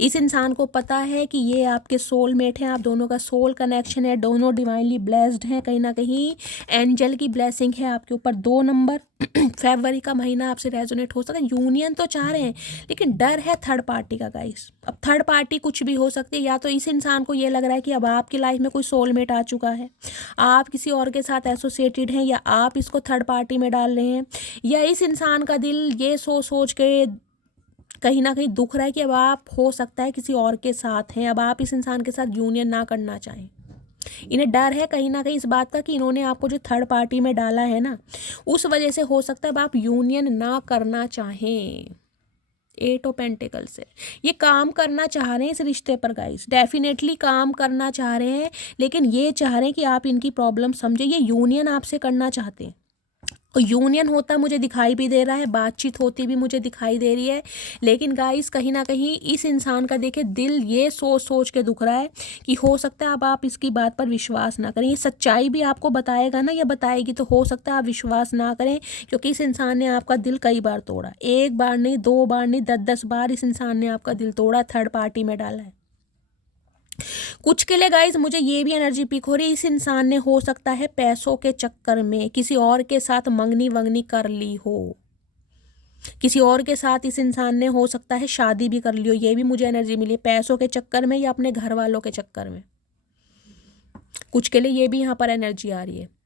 इस इंसान को पता है कि ये आपके सोलमेट हैं, आप दोनों का सोल कनेक्शन है, दोनों डिवाइनली ब्लेस्ड हैं, कहीं ना कहीं एंजल की ब्लेसिंग है आपके ऊपर। 2 नंबर फरवरी का महीना आपसे रेजोनेट हो सकता है। यूनियन तो चाह रहे हैं, लेकिन डर है थर्ड पार्टी का गाइस। अब थर्ड पार्टी कुछ भी हो सकती है, या तो इस इंसान को ये लग रहा है कि अब आपकी लाइफ में कोई सोलमेट आ चुका है, आप किसी और के साथ एसोसिएटेड हैं, या आप इसको थर्ड पार्टी में डाल रहे हैं, या इस इंसान का दिल ये सोच के कहीं ना कहीं दुख रहा है कि अब आप हो सकता है किसी और के साथ हैं, अब आप इस इंसान के साथ यूनियन ना करना चाहें। इन्हें डर है कहीं ना कहीं इस बात का कि इन्होंने आपको जो थर्ड पार्टी में डाला है ना, उस वजह से हो सकता है अब आप यूनियन ना करना चाहें। 8 ऑफ पेंटिकल्स से ये काम करना चाह रहे हैं इस रिश्ते पर गाइस, डेफिनेटली काम करना चाह रहे हैं, लेकिन ये चाह रहे हैं कि आप इनकी प्रॉब्लम समझे। ये यूनियन आपसे करना चाहते हैं, और यूनियन होता मुझे दिखाई भी दे रहा है, बातचीत होती भी मुझे दिखाई दे रही है। लेकिन गाइस कहीं ना कहीं इस इंसान का देखे दिल ये सोच के दुख रहा है कि हो सकता है अब आप इसकी बात पर विश्वास ना करें। ये सच्चाई भी आपको बताएगा ना, या बताएगी, तो हो सकता है आप विश्वास ना करें, क्योंकि इस इंसान ने आपका दिल कई बार तोड़ा। 1 बार नहीं, 2 बार नहीं, 10 बार इस इंसान ने आपका दिल तोड़ा, थर्ड पार्टी में डाला है। कुछ के लिए गाइज मुझे ये भी एनर्जी पिक हो रही है, इस इंसान ने हो सकता है पैसों के चक्कर में किसी और के साथ मंगनी वंगनी कर ली हो, किसी और के साथ इस इंसान ने हो सकता है शादी भी कर ली हो। ये भी मुझे एनर्जी मिली है, पैसों के चक्कर में या अपने घर वालों के चक्कर में। कुछ के लिए ये भी यहाँ पर एनर्जी आ रही है।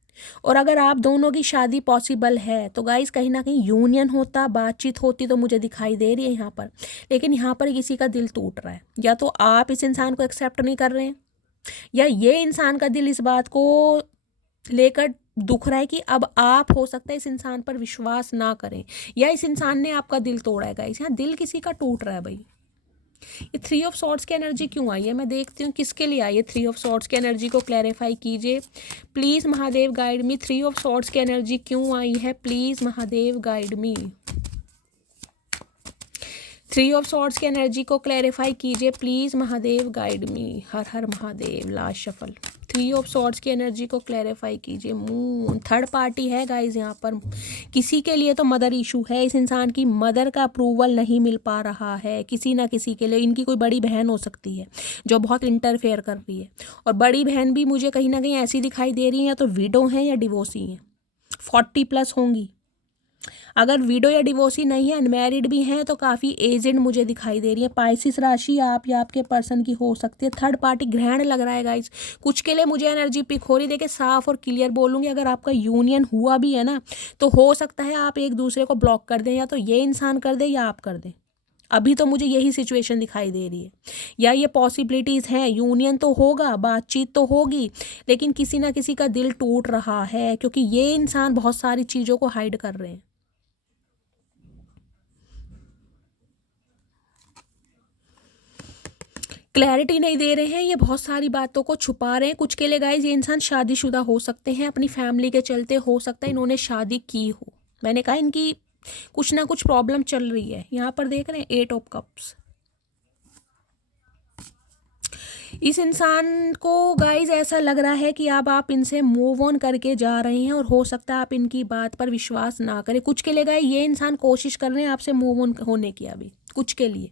और अगर आप दोनों की शादी पॉसिबल है तो गाइस कहीं ना कहीं यूनियन होता, बातचीत होती, तो मुझे दिखाई दे रही है यहाँ पर। लेकिन यहाँ पर किसी का दिल टूट रहा है, या तो आप इस इंसान को एक्सेप्ट नहीं कर रहे हैं, या ये इंसान का दिल इस बात को लेकर दुख रहा है कि अब आप हो सकता है इस इंसान पर विश्वास ना करें, या इस इंसान ने आपका दिल तोड़ा है गाइस। यहाँ दिल किसी का टूट रहा है भाई। ये 3 ऑफ सॉर्ड्स की एनर्जी क्यों आई है, मैं देखती हूँ किसके लिए आई है। 3 ऑफ सॉर्ड्स की एनर्जी को क्लैरिफाई कीजिए please Mahadev guide me. 3 of swords की एनर्जी क्यों आई है, please Mahadev guide me. Three of swords की एनर्जी को क्लैरिफाई कीजिए please Mahadev, guide me. Her her Mahadev. Last shuffle. Three of swords की एनर्जी को क्लैरिफाई कीजिए। मून थर्ड पार्टी है गाइज यहाँ पर। किसी के लिए तो मदर इशू है, इस इंसान की मदर का अप्रूवल नहीं मिल पा रहा है किसी ना किसी के लिए। इनकी कोई बड़ी बहन हो सकती है जो बहुत इंटरफेयर कर रही है, और बड़ी बहन भी मुझे कहीं ना कहीं ऐसी दिखाई दे रही है, या तो विडो हैं या डिवोर्सी हैं, 40+ होंगी। अगर विडो या डिवोर्सी नहीं है, अनमैरिड भी हैं, तो काफ़ी एजेड मुझे दिखाई दे रही है। पाइसिस राशि आप या आपके पर्सन की हो सकती है। थर्ड पार्टी ग्रहण लग रहा है गाइज। कुछ के लिए मुझे एनर्जी पिक हो रही। देखिए साफ और क्लियर बोलूँगी, अगर आपका यूनियन हुआ भी है ना, तो हो सकता है आप एक दूसरे को ब्लॉक कर दें, या तो ये इंसान कर दे या आप कर दें। अभी तो मुझे यही सिचुएशन दिखाई दे रही है, या ये पॉसिबिलिटीज़ हैं। यूनियन तो होगा, बातचीत तो होगी, लेकिन किसी ना किसी का दिल टूट रहा है, क्योंकि ये इंसान बहुत सारी चीज़ों को हाइड कर रहे हैं। क्लैरिटी नहीं दे रहे हैं, ये बहुत सारी बातों को छुपा रहे हैं। कुछ के लिए गाइज ये इंसान शादीशुदा हो सकते हैं, अपनी फैमिली के चलते हो सकता है इन्होंने शादी की हो। मैंने कहा इनकी कुछ ना कुछ प्रॉब्लम चल रही है। यहाँ पर देख रहे हैं 8 ऑफ कप्स। इस इंसान को गाइज ऐसा लग रहा है कि अब आप इनसे मूव ऑन करके जा रहे हैं, और हो सकता है आप इनकी बात पर विश्वास ना करें। कुछ के लिए गाइज ये इंसान कोशिश कर रहे हैं आपसे मूव ऑन होने की अभी, कुछ के लिए,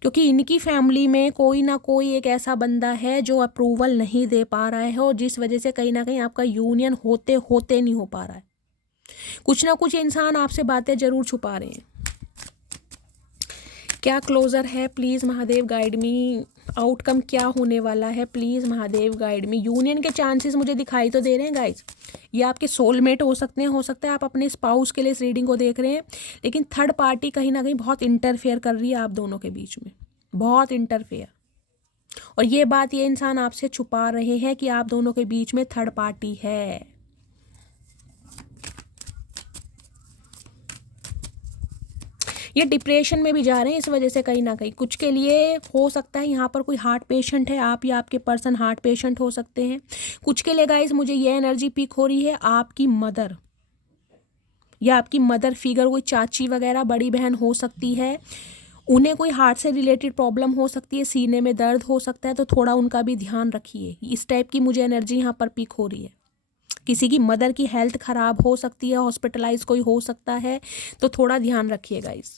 क्योंकि इनकी फैमिली में कोई ना कोई एक ऐसा बंदा है जो अप्रूवल नहीं दे पा रहा है, और जिस वजह से कहीं ना कहीं आपका यूनियन होते होते नहीं हो पा रहा है। कुछ ना कुछ इंसान आपसे बातें जरूर छुपा रहे हैं। क्या क्लोजर है please Mahadev, guide me. Outcome क्या होने वाला है please Mahadev, guide me. Union के चांसेस मुझे दिखाई तो दे रहे हैं गाइज। ये आपके सोलमेट हो सकते हैं, हो सकता है आप अपने स्पाउस के लिए इस रीडिंग को देख रहे हैं, लेकिन थर्ड पार्टी कहीं ना कहीं बहुत इंटरफेयर कर रही है आप दोनों के बीच में, बहुत इंटरफेयर। और ये बात ये इंसान आपसे छुपा रहे हैं कि आप दोनों के बीच में थर्ड पार्टी है। ये डिप्रेशन में भी जा रहे हैं इस वजह से कहीं ना कहीं। कुछ के लिए हो सकता है यहाँ पर कोई हार्ट पेशेंट है, आप या आपके पर्सन हार्ट पेशेंट हो सकते हैं। कुछ के लिए गाइस मुझे ये एनर्जी पिक हो रही है, आपकी मदर या आपकी मदर फिगर, कोई चाची वगैरह बड़ी बहन हो सकती है, उन्हें कोई हार्ट से रिलेटेड प्रॉब्लम हो सकती है, सीने में दर्द हो सकता है, तो थोड़ा उनका भी ध्यान रखिए। इस टाइप की मुझे एनर्जी यहाँ पर पिक हो रही है। किसी की मदर की हेल्थ ख़राब हो सकती है, हॉस्पिटलाइज कोई हो सकता है, तो थोड़ा ध्यान रखिएगा इस।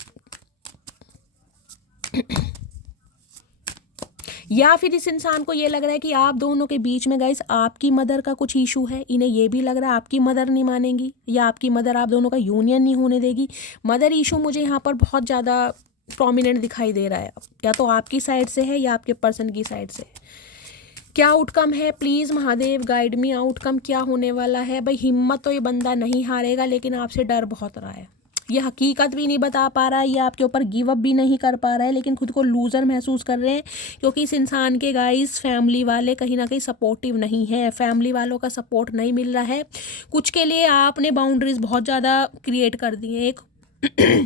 या फिर इस इंसान को ये लग रहा है कि आप दोनों के बीच में गाइस आपकी मदर का कुछ इशू है। इन्हें ये भी लग रहा है आपकी मदर नहीं मानेंगी, या आपकी मदर आप दोनों का यूनियन नहीं होने देगी। मदर इशू मुझे यहाँ पर बहुत ज़्यादा प्रोमिनेंट दिखाई दे रहा है, या तो आपकी साइड से है या आपके पर्सन की साइड से। क्या आउटकम है please Mahadev, guide me. Outcome क्या होने वाला है भाई। हिम्मत तो ये बंदा नहीं हारेगा, लेकिन आपसे डर बहुत रहा है। ये हकीकत भी नहीं बता पा रहा है, ये आपके ऊपर गिव अप भी नहीं कर पा रहा है, लेकिन खुद को लूज़र महसूस कर रहे हैं, क्योंकि इस इंसान के गाइस फैमिली वाले कहीं ना कहीं सपोर्टिव नहीं है, फैमिली वालों का सपोर्ट नहीं मिल रहा है। कुछ के लिए आपने बाउंड्रीज बहुत ज़्यादा क्रिएट कर दी है, एक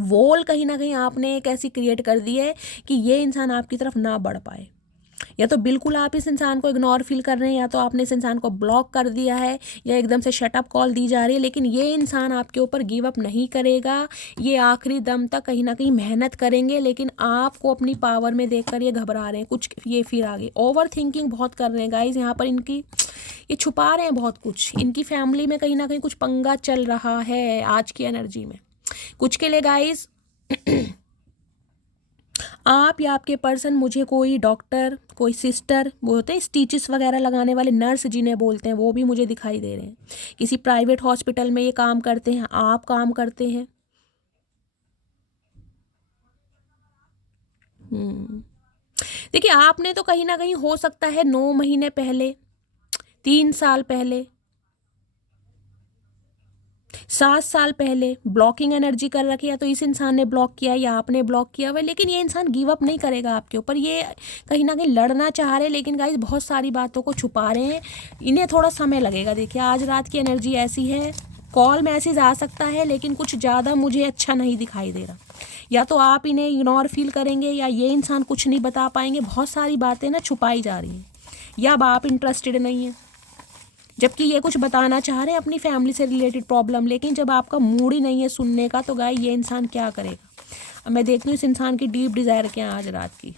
वॉल कहीं ना कहीं आपने एक ऐसी क्रिएट कर दी है कि ये इंसान आपकी तरफ ना बढ़ पाए। या तो बिल्कुल आप इस इंसान को इग्नोर फील कर रहे हैं, या तो आपने इस इंसान को ब्लॉक कर दिया है, या एकदम से शटअप कॉल दी जा रही है, लेकिन ये इंसान आपके ऊपर गिव अप नहीं करेगा। ये आखिरी दम तक कहीं ना कहीं मेहनत करेंगे, लेकिन आपको अपनी पावर में देखकर ये घबरा रहे हैं। कुछ ये फिर आगे ओवर थिंकिंग बहुत कर रहे हैं गाइज। यहाँ पर इनकी ये छुपा रहे हैं बहुत कुछ। इनकी फैमिली में कहीं ना कहीं कुछ पंगा चल रहा है आज की एनर्जी में। कुछ के लिए गाइज आप या आपके पर्सन, मुझे कोई डॉक्टर, कोई सिस्टर, वो होते हैं स्टिचेस वगैरह लगाने वाले, नर्स जिन्हें बोलते हैं, वो भी मुझे दिखाई दे रहे हैं। किसी प्राइवेट हॉस्पिटल में ये काम करते हैं, आप काम करते हैं। देखिए आपने तो कहीं ना कहीं हो सकता है 9 महीने पहले, 3 साल पहले, 7 साल पहले ब्लॉकिंग एनर्जी कर रखी है, तो इस इंसान ने ब्लॉक किया या आपने ब्लॉक किया हुआ, लेकिन ये इंसान गिव अप नहीं करेगा आपके ऊपर। ये कहीं ना कहीं लड़ना चाह रहे हैं, लेकिन गाइस बहुत सारी बातों को छुपा रहे हैं। इन्हें थोड़ा समय लगेगा। देखिए आज रात की एनर्जी ऐसी है, कॉल मैसेज आ सकता है, लेकिन कुछ ज़्यादा मुझे अच्छा नहीं दिखाई दे रहा। या तो आप इन्हें इग्नोर फील करेंगे, या ये इंसान कुछ नहीं बता पाएंगे। बहुत सारी बातें ना छुपाई जा रही हैं, या अब आप इंटरेस्टेड नहीं हैं, जबकि ये कुछ बताना चाह रहे हैं अपनी फैमिली से रिलेटेड प्रॉब्लम, लेकिन जब आपका मूड ही नहीं है सुनने का, तो गाय ये इंसान क्या करेगा। अब मैं देखती हूँ इस इंसान की डीप डिज़ायर क्या है आज रात की।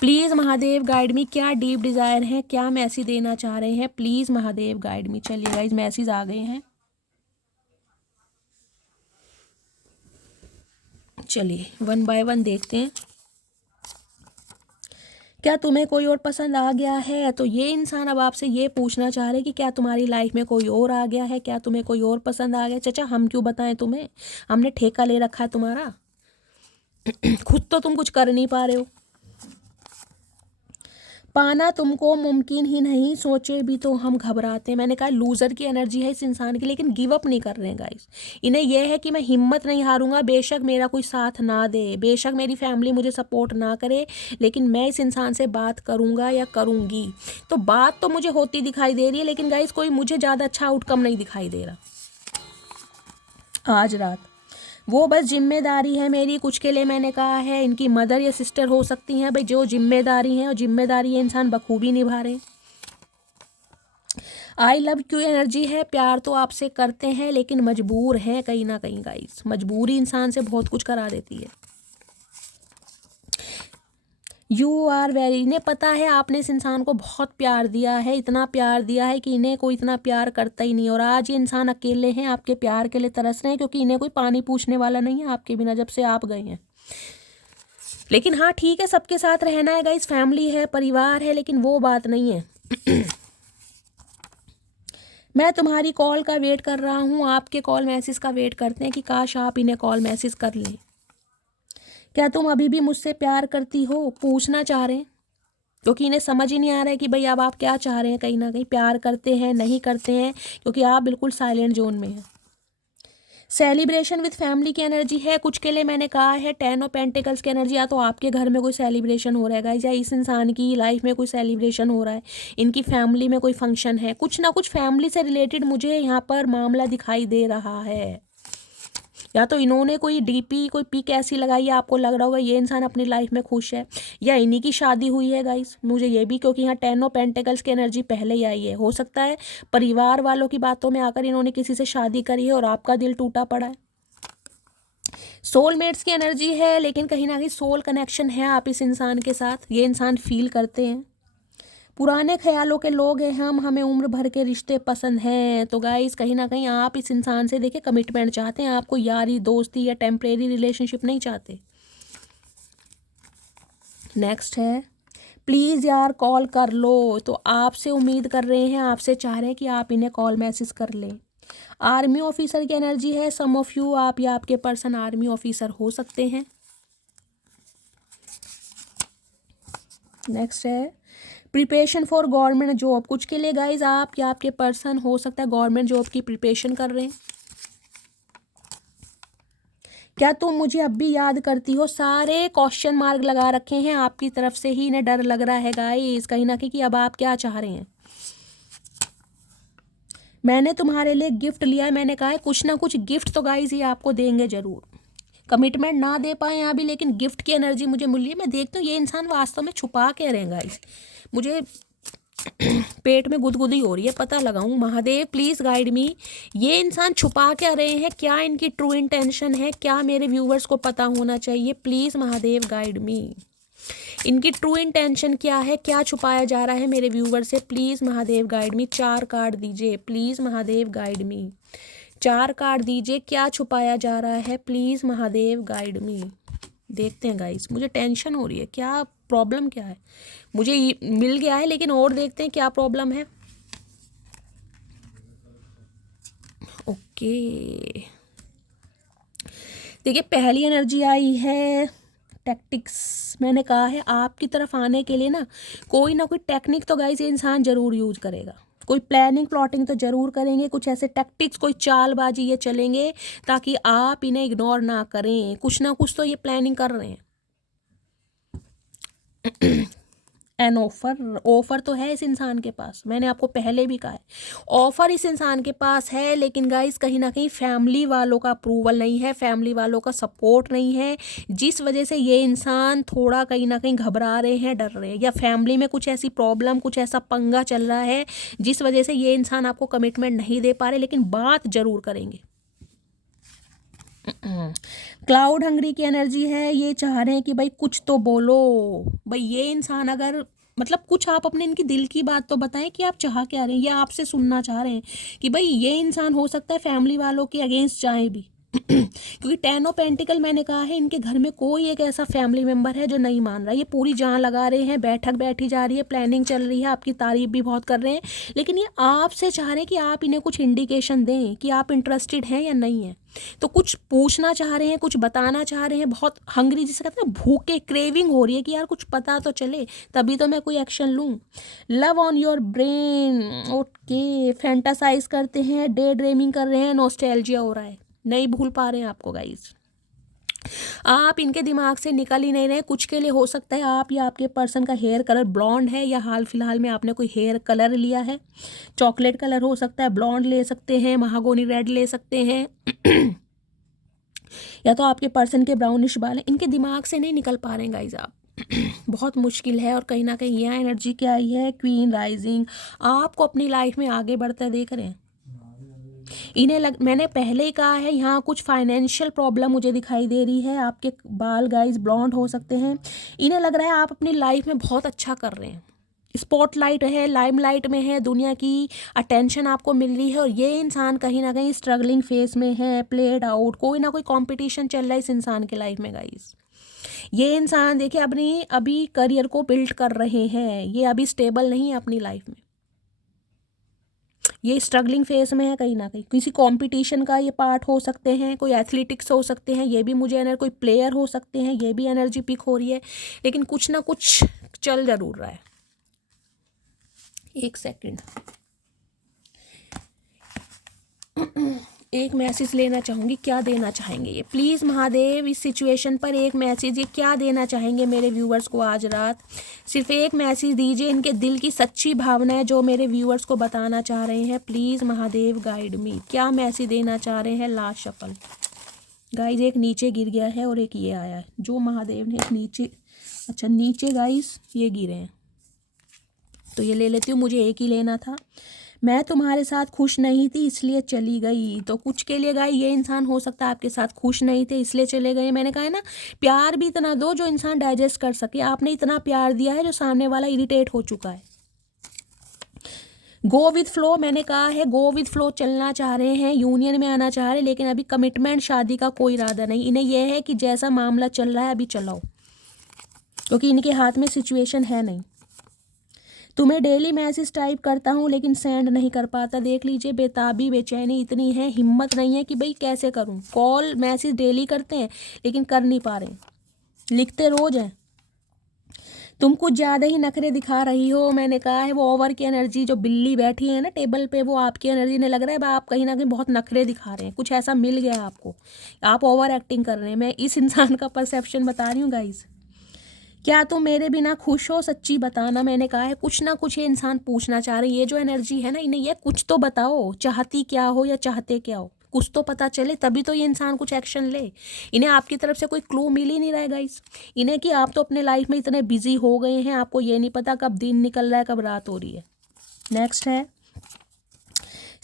प्लीज़ महादेव गाइड मी, क्या डीप डिज़ायर है, क्या मैसेज देना चाह रहे हैं, प्लीज़ महादेव गाइड मी। चलिए गाइज मैसेज आ गए हैं, चलिए वन बाय वन देखते हैं। क्या तुम्हें कोई और पसंद आ गया है? तो ये इंसान अब आपसे ये पूछना चाह रहे हैं कि क्या तुम्हारी लाइफ में कोई और आ गया है, क्या तुम्हें कोई और पसंद आ गया? चाचा हम क्यों बताएं तुम्हें, हमने ठेका ले रखा है तुम्हारा। खुद तो तुम कुछ कर नहीं पा रहे हो। पाना तुमको मुमकिन ही नहीं, सोचे भी तो हम घबराते हैं। मैंने कहा लूज़र की एनर्जी है इस इंसान की, लेकिन गिव अप नहीं कर रहे हैं गाइस। इन्हें यह है कि मैं हिम्मत नहीं हारूंगा, बेशक मेरा कोई साथ ना दे, बेशक मेरी फैमिली मुझे सपोर्ट ना करे, लेकिन मैं इस इंसान से बात करूंगा या करूंगी। तो बात तो मुझे होती दिखाई दे रही है, लेकिन गाइस कोई मुझे ज़्यादा अच्छा आउटकम नहीं दिखाई दे रहा आज रात। वो बस जिम्मेदारी है मेरी, कुछ के लिए मैंने कहा है इनकी मदर या सिस्टर हो सकती हैं भाई, जो जिम्मेदारी है और जिम्मेदारी ये इंसान बखूबी निभा रहे। आई लव यू एनर्जी है, प्यार तो आपसे करते हैं लेकिन मजबूर हैं कहीं ना कहीं गाइस। मजबूरी इंसान से बहुत कुछ करा देती है। यू आर वेरी, इन्हें पता है आपने इस इंसान को बहुत प्यार दिया है, इतना प्यार दिया है कि इन्हें कोई इतना प्यार करता ही नहीं। और आज ये इंसान अकेले हैं, आपके प्यार के लिए तरस रहे हैं, क्योंकि इन्हें कोई पानी पूछने वाला नहीं है आपके बिना जब से आप गए हैं। लेकिन हाँ ठीक है, सबके साथ रहना है गाइस, फैमिली है, परिवार है, लेकिन वो बात नहीं है। मैं तुम्हारी कॉल का वेट कर रहा हूँ, आपके कॉल मैसेज का वेट करते हैं कि काश आप इन्हें कॉल मैसेज कर लें। क्या तुम अभी भी मुझसे प्यार करती हो, पूछना चाह रहे हैं, क्योंकि इन्हें समझ ही नहीं आ रहा है कि भाई अब आप क्या चाह रहे हैं। कहीं ना कहीं प्यार करते हैं, नहीं करते हैं, क्योंकि आप बिल्कुल साइलेंट जोन में हैं। सेलिब्रेशन विद फैमिली की एनर्जी है, कुछ के लिए मैंने कहा है 10 ऑफ पेंटिकल्स की एनर्जी। या तो आपके घर में कोई सेलिब्रेशन हो रहा है गाइस, या इस इंसान की लाइफ में कोई सेलिब्रेशन हो रहा है, इनकी फैमिली में कोई फंक्शन है, कुछ ना कुछ फैमिली से रिलेटेड मुझे यहाँ पर मामला दिखाई दे रहा है। या तो इन्होंने कोई डीपी, कोई पिक ऐसी लगाई है, आपको लग रहा होगा ये इंसान अपनी लाइफ में खुश है, या इन्हीं की शादी हुई है गाइस। मुझे ये भी, क्योंकि यहाँ 10 ऑफ पेंटिकल्स की एनर्जी पहले ही आई है, हो सकता है परिवार वालों की बातों में आकर इन्होंने किसी से शादी करी है और आपका दिल टूटा पड़ा है। सोलमेट्स की एनर्जी है, लेकिन कहीं ना कहीं सोल कनेक्शन है आप इस इंसान के साथ, ये इंसान फील करते हैं। पुराने ख्यालों के लोग हैं हम, हमें उम्र भर के रिश्ते पसंद हैं। तो गाइस कहीं ना कहीं आप इस इंसान से देखिए कमिटमेंट चाहते हैं, आपको यारी दोस्ती या टेम्परेरी रिलेशनशिप नहीं चाहते। नेक्स्ट है प्लीज़ यार कॉल कर लो, तो आपसे उम्मीद कर रहे हैं, आपसे चाह रहे हैं कि आप इन्हें कॉल मैसेज कर लें। आर्मी ऑफिसर की एनर्जी है, सम ऑफ यू, आप या आपके पर्सन आर्मी ऑफिसर हो सकते हैं। नेक्स्ट है प्रिपरेशन फॉर गवर्नमेंट जॉब, कुछ के लिए गाइज आप या आपके पर्सन हो सकता है गवर्नमेंट जॉब की प्रिपरेशन कर रहे हैं। क्या तुम मुझे अब भी याद करती हो, सारे क्वेश्चन मार्क लगा रखे हैं आपकी तरफ से ही, इन्हें डर लग रहा है गाइज कहीं ना कहीं कि अब आप क्या चाह रहे हैं। मैंने तुम्हारे लिए गिफ्ट लिया है, मैंने कहा है कुछ ना कुछ गिफ्ट तो गाइज ये आपको देंगे जरूर। कमिटमेंट ना दे पाए यहाँ भी, लेकिन गिफ्ट की एनर्जी मुझे मिली है। मैं देखती हूँ ये इंसान वास्तव में छुपा के रहेगा गाइज, मुझे पेट में गुदगुदी हो रही है, पता लगाऊं। महादेव प्लीज़ गाइड मी, ये इंसान छुपा क्या रहे हैं, क्या इनकी ट्रू इंटेंशन है, क्या मेरे व्यूवर्स को पता होना चाहिए। प्लीज़ महादेव गाइड मी, इनकी ट्रू इंटेंशन क्या है, क्या छुपाया जा रहा है मेरे व्यूवर से। Please Mahadev guide me, 4 card दीजिए please Mahadev guide me, 4 card दीजिए, क्या छुपाया जा रहा है प्लीज़ महादेव गाइड मी। देखते हैं गाइस, मुझे टेंशन हो रही है, क्या प्रॉब्लम क्या है। मुझे मिल गया है, लेकिन और देखते हैं क्या प्रॉब्लम है। ओके देखिए पहली एनर्जी आई है टैक्टिक्स। मैंने कहा है आपकी तरफ आने के लिए ना कोई टेक्निक तो गाइस ये इंसान जरूर यूज करेगा, कोई प्लानिंग प्लॉटिंग तो जरूर करेंगे, कुछ ऐसे टैक्टिक्स, कोई चालबाजी ये चलेंगे ताकि आप इन्हें इग्नोर ना करें। कुछ ना कुछ तो ये प्लानिंग कर रहे हैं। एन ऑफर तो है इस इंसान के पास, मैंने आपको पहले भी कहा है ऑफर इस इंसान के पास है, लेकिन गाइस कहीं ना कहीं फैमिली वालों का अप्रूवल नहीं है, फैमिली वालों का सपोर्ट नहीं है, जिस वजह से ये इंसान थोड़ा कहीं ना कहीं घबरा रहे हैं, डर रहे हैं, या फैमिली में कुछ ऐसी प्रॉब्लम, कुछ ऐसा पंगा चल रहा है जिस वजह से ये इंसान आपको कमिटमेंट नहीं दे पा रहे, लेकिन बात जरूर करेंगे। क्लाउड हंगरी की एनर्जी है, ये चाह रहे हैं कि भाई कुछ तो बोलो। भाई ये इंसान अगर मतलब कुछ आप अपने इनकी दिल की बात तो बताएं कि आप चाह क्या रहे हैं, या आपसे सुनना चाह रहे हैं कि भाई ये इंसान हो सकता है फैमिली वालों के अगेंस्ट जाए भी। क्योंकि 10 ऑफ पेंटिकल मैंने कहा है, इनके घर में कोई एक ऐसा फैमिली मेंबर है जो नहीं मान रहा। ये पूरी जान लगा रहे हैं, बैठक बैठी जा रही है, प्लानिंग चल रही है, आपकी तारीफ भी बहुत कर रहे हैं, लेकिन ये आपसे चाह रहे हैं कि आप इन्हें कुछ इंडिकेशन दें कि आप इंटरेस्टेड हैं या नहीं है। तो कुछ पूछना चाह रहे हैं, कुछ बताना चाह रहे हैं, बहुत हंगरी जिसे कहते हैं भूखे, क्रेविंग हो रही है कि यार कुछ पता तो चले तभी तो मैं कोई एक्शन लूँ। Love on your brain, okay, fantasize करते हैं, डे ड्रीमिंग कर रहे हैं, नॉस्टैल्जिया हो रहा है, नहीं भूल पा रहे हैं आपको गाइस। आप इनके दिमाग से निकल ही नहीं रहे। कुछ के लिए हो सकता है आप या आपके पर्सन का हेयर कलर ब्लॉन्ड है, या हाल फिलहाल में आपने कोई हेयर कलर लिया है, चॉकलेट कलर हो सकता है, ब्लॉन्ड ले सकते हैं, महागोनी रेड ले सकते हैं या तो आपके पर्सन के ब्राउनिश बाल हैं। इनके दिमाग से नहीं निकल पा रहे हैं गाइज आप। बहुत मुश्किल है। और कहीं ना कहीं यह एनर्जी क्या आई है, क्वीन राइजिंग, आपको अपनी लाइफ में आगे बढ़ते देख रहे हैं। मैंने पहले ही कहा है, यहाँ कुछ फाइनेंशियल प्रॉब्लम मुझे दिखाई दे रही है। आपके बाल गाइज ब्लॉन्ड हो सकते हैं। इन्हें लग रहा है आप अपनी लाइफ में बहुत अच्छा कर रहे हैं, स्पॉटलाइट है, लाइमलाइट में है, दुनिया की अटेंशन आपको मिल रही है। और ये इंसान कहीं ना कहीं स्ट्रगलिंग फेस में है, प्लेड आउट, कोई ना कोई कंपटीशन चल रहा है इस इंसान के लाइफ में गाइस। ये इंसान देखिए अपनी अभी करियर को बिल्ड कर रहे हैं, ये अभी स्टेबल नहीं है अपनी लाइफ में, ये स्ट्रगलिंग फेस में है। कहीं ना कहीं किसी कंपटीशन का ये पार्ट हो सकते हैं, कोई एथलेटिक्स हो सकते हैं, ये भी मुझे एनर्जी, कोई प्लेयर हो सकते हैं, ये भी एनर्जी पिक हो रही है। लेकिन कुछ ना कुछ चल जरूर रहा है। एक सेकंड, एक मैसेज लेना चाहूँगी, क्या देना चाहेंगे ये प्लीज़ महादेव इस सिचुएशन पर एक मैसेज, ये क्या देना चाहेंगे मेरे व्यूअर्स को आज रात। सिर्फ एक मैसेज दीजिए, इनके दिल की सच्ची भावना है जो मेरे व्यूअर्स को बताना चाह रहे हैं। प्लीज़ महादेव गाइड मी, क्या मैसेज देना चाह रहे हैं। लास्ट शफल गाइज, एक नीचे गिर गया है और एक ये आया है जो महादेव ने नीचे, अच्छा नीचे गाइज ये गिरे हैं तो ये ले लेती हूँ, मुझे एक ही लेना था। मैं तुम्हारे साथ खुश नहीं थी इसलिए चली गई। तो कुछ के लिए गाय ये इंसान हो सकता है आपके साथ खुश नहीं थे इसलिए चले गए। मैंने कहा है ना, प्यार भी इतना दो जो इंसान डाइजेस्ट कर सके। आपने इतना प्यार दिया है जो सामने वाला इरिटेट हो चुका है। गो विथ फ्लो, मैंने कहा है गो विथ फ्लो, चलना चाह रहे हैं, यूनियन में आना चाह रहे हैं, लेकिन अभी कमिटमेंट शादी का कोई इरादा नहीं। इन्हें यह है कि जैसा मामला चल रहा है अभी चलाओ, क्योंकि इनके हाथ में सिचुएशन है नहीं। तुम्हें डेली मैसेज टाइप करता हूँ लेकिन सेंड नहीं कर पाता। देख लीजिए, बेताबी बेचैनी इतनी है, हिम्मत नहीं है कि भाई कैसे करूँ। कॉल मैसेज डेली करते हैं लेकिन कर नहीं पा रहे, लिखते रोज हैं। तुम कुछ ज़्यादा ही नखरे दिखा रही हो। मैंने कहा है वो ओवर की एनर्जी, जो बिल्ली बैठी है ना टेबल पे, वो आपकी एनर्जी ने लग रहा है आप कहीं ना कहीं बहुत नखरे दिखा रहे हैं, कुछ ऐसा मिल गया आपको, आप ओवर एक्टिंग कर रहे हैं। मैं इस इंसान का परसेप्शन बता रही हूँ गाइज। क्या तुम मेरे बिना खुश हो, सच्ची बताना। मैंने कहा है कुछ ना कुछ ये इंसान पूछना चाह रहे हैं। ये जो एनर्जी है ना, इन्हें ये कुछ तो बताओ, चाहती क्या हो या चाहते क्या हो, कुछ तो पता चले तभी तो ये इंसान कुछ एक्शन ले। इन्हें आपकी तरफ से कोई क्लू मिल ही नहीं रहा है गाइस। इन्हें कि आप तो अपने लाइफ में इतने बिजी हो गए हैं, आपको ये नहीं पता कब दिन निकल रहा है कब रात हो रही है। नेक्स्ट है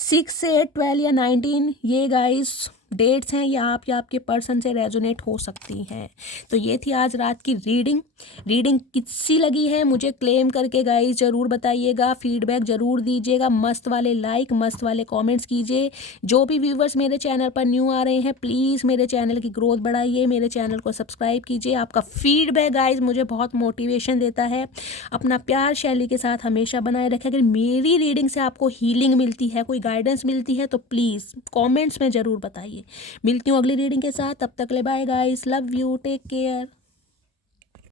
6, 8, 12 या 19, ये गाइस डेट्स हैं, या आप या आपके पर्सन से रेजोनेट हो सकती हैं। तो ये थी आज रात की रीडिंग किसी लगी है मुझे क्लेम करके गाइस ज़रूर बताइएगा, फीडबैक ज़रूर दीजिएगा, मस्त वाले लाइक, मस्त वाले कमेंट्स कीजिए। जो भी व्यूवर्स मेरे चैनल पर न्यू आ रहे हैं, प्लीज़ मेरे चैनल की ग्रोथ बढ़ाइए, मेरे चैनल को सब्सक्राइब कीजिए। आपका फीडबैक गाइज मुझे बहुत मोटिवेशन देता है। अपना प्यार शैली के साथ हमेशा बनाए रखें। अगर मेरी रीडिंग से आपको हीलिंग मिलती है, कोई गाइडेंस मिलती है, तो प्लीज़ कॉमेंट्स में ज़रूर बताइए। मिलती हूँ अगली रीडिंग के साथ, तब तक ले bye guys, love you, take care.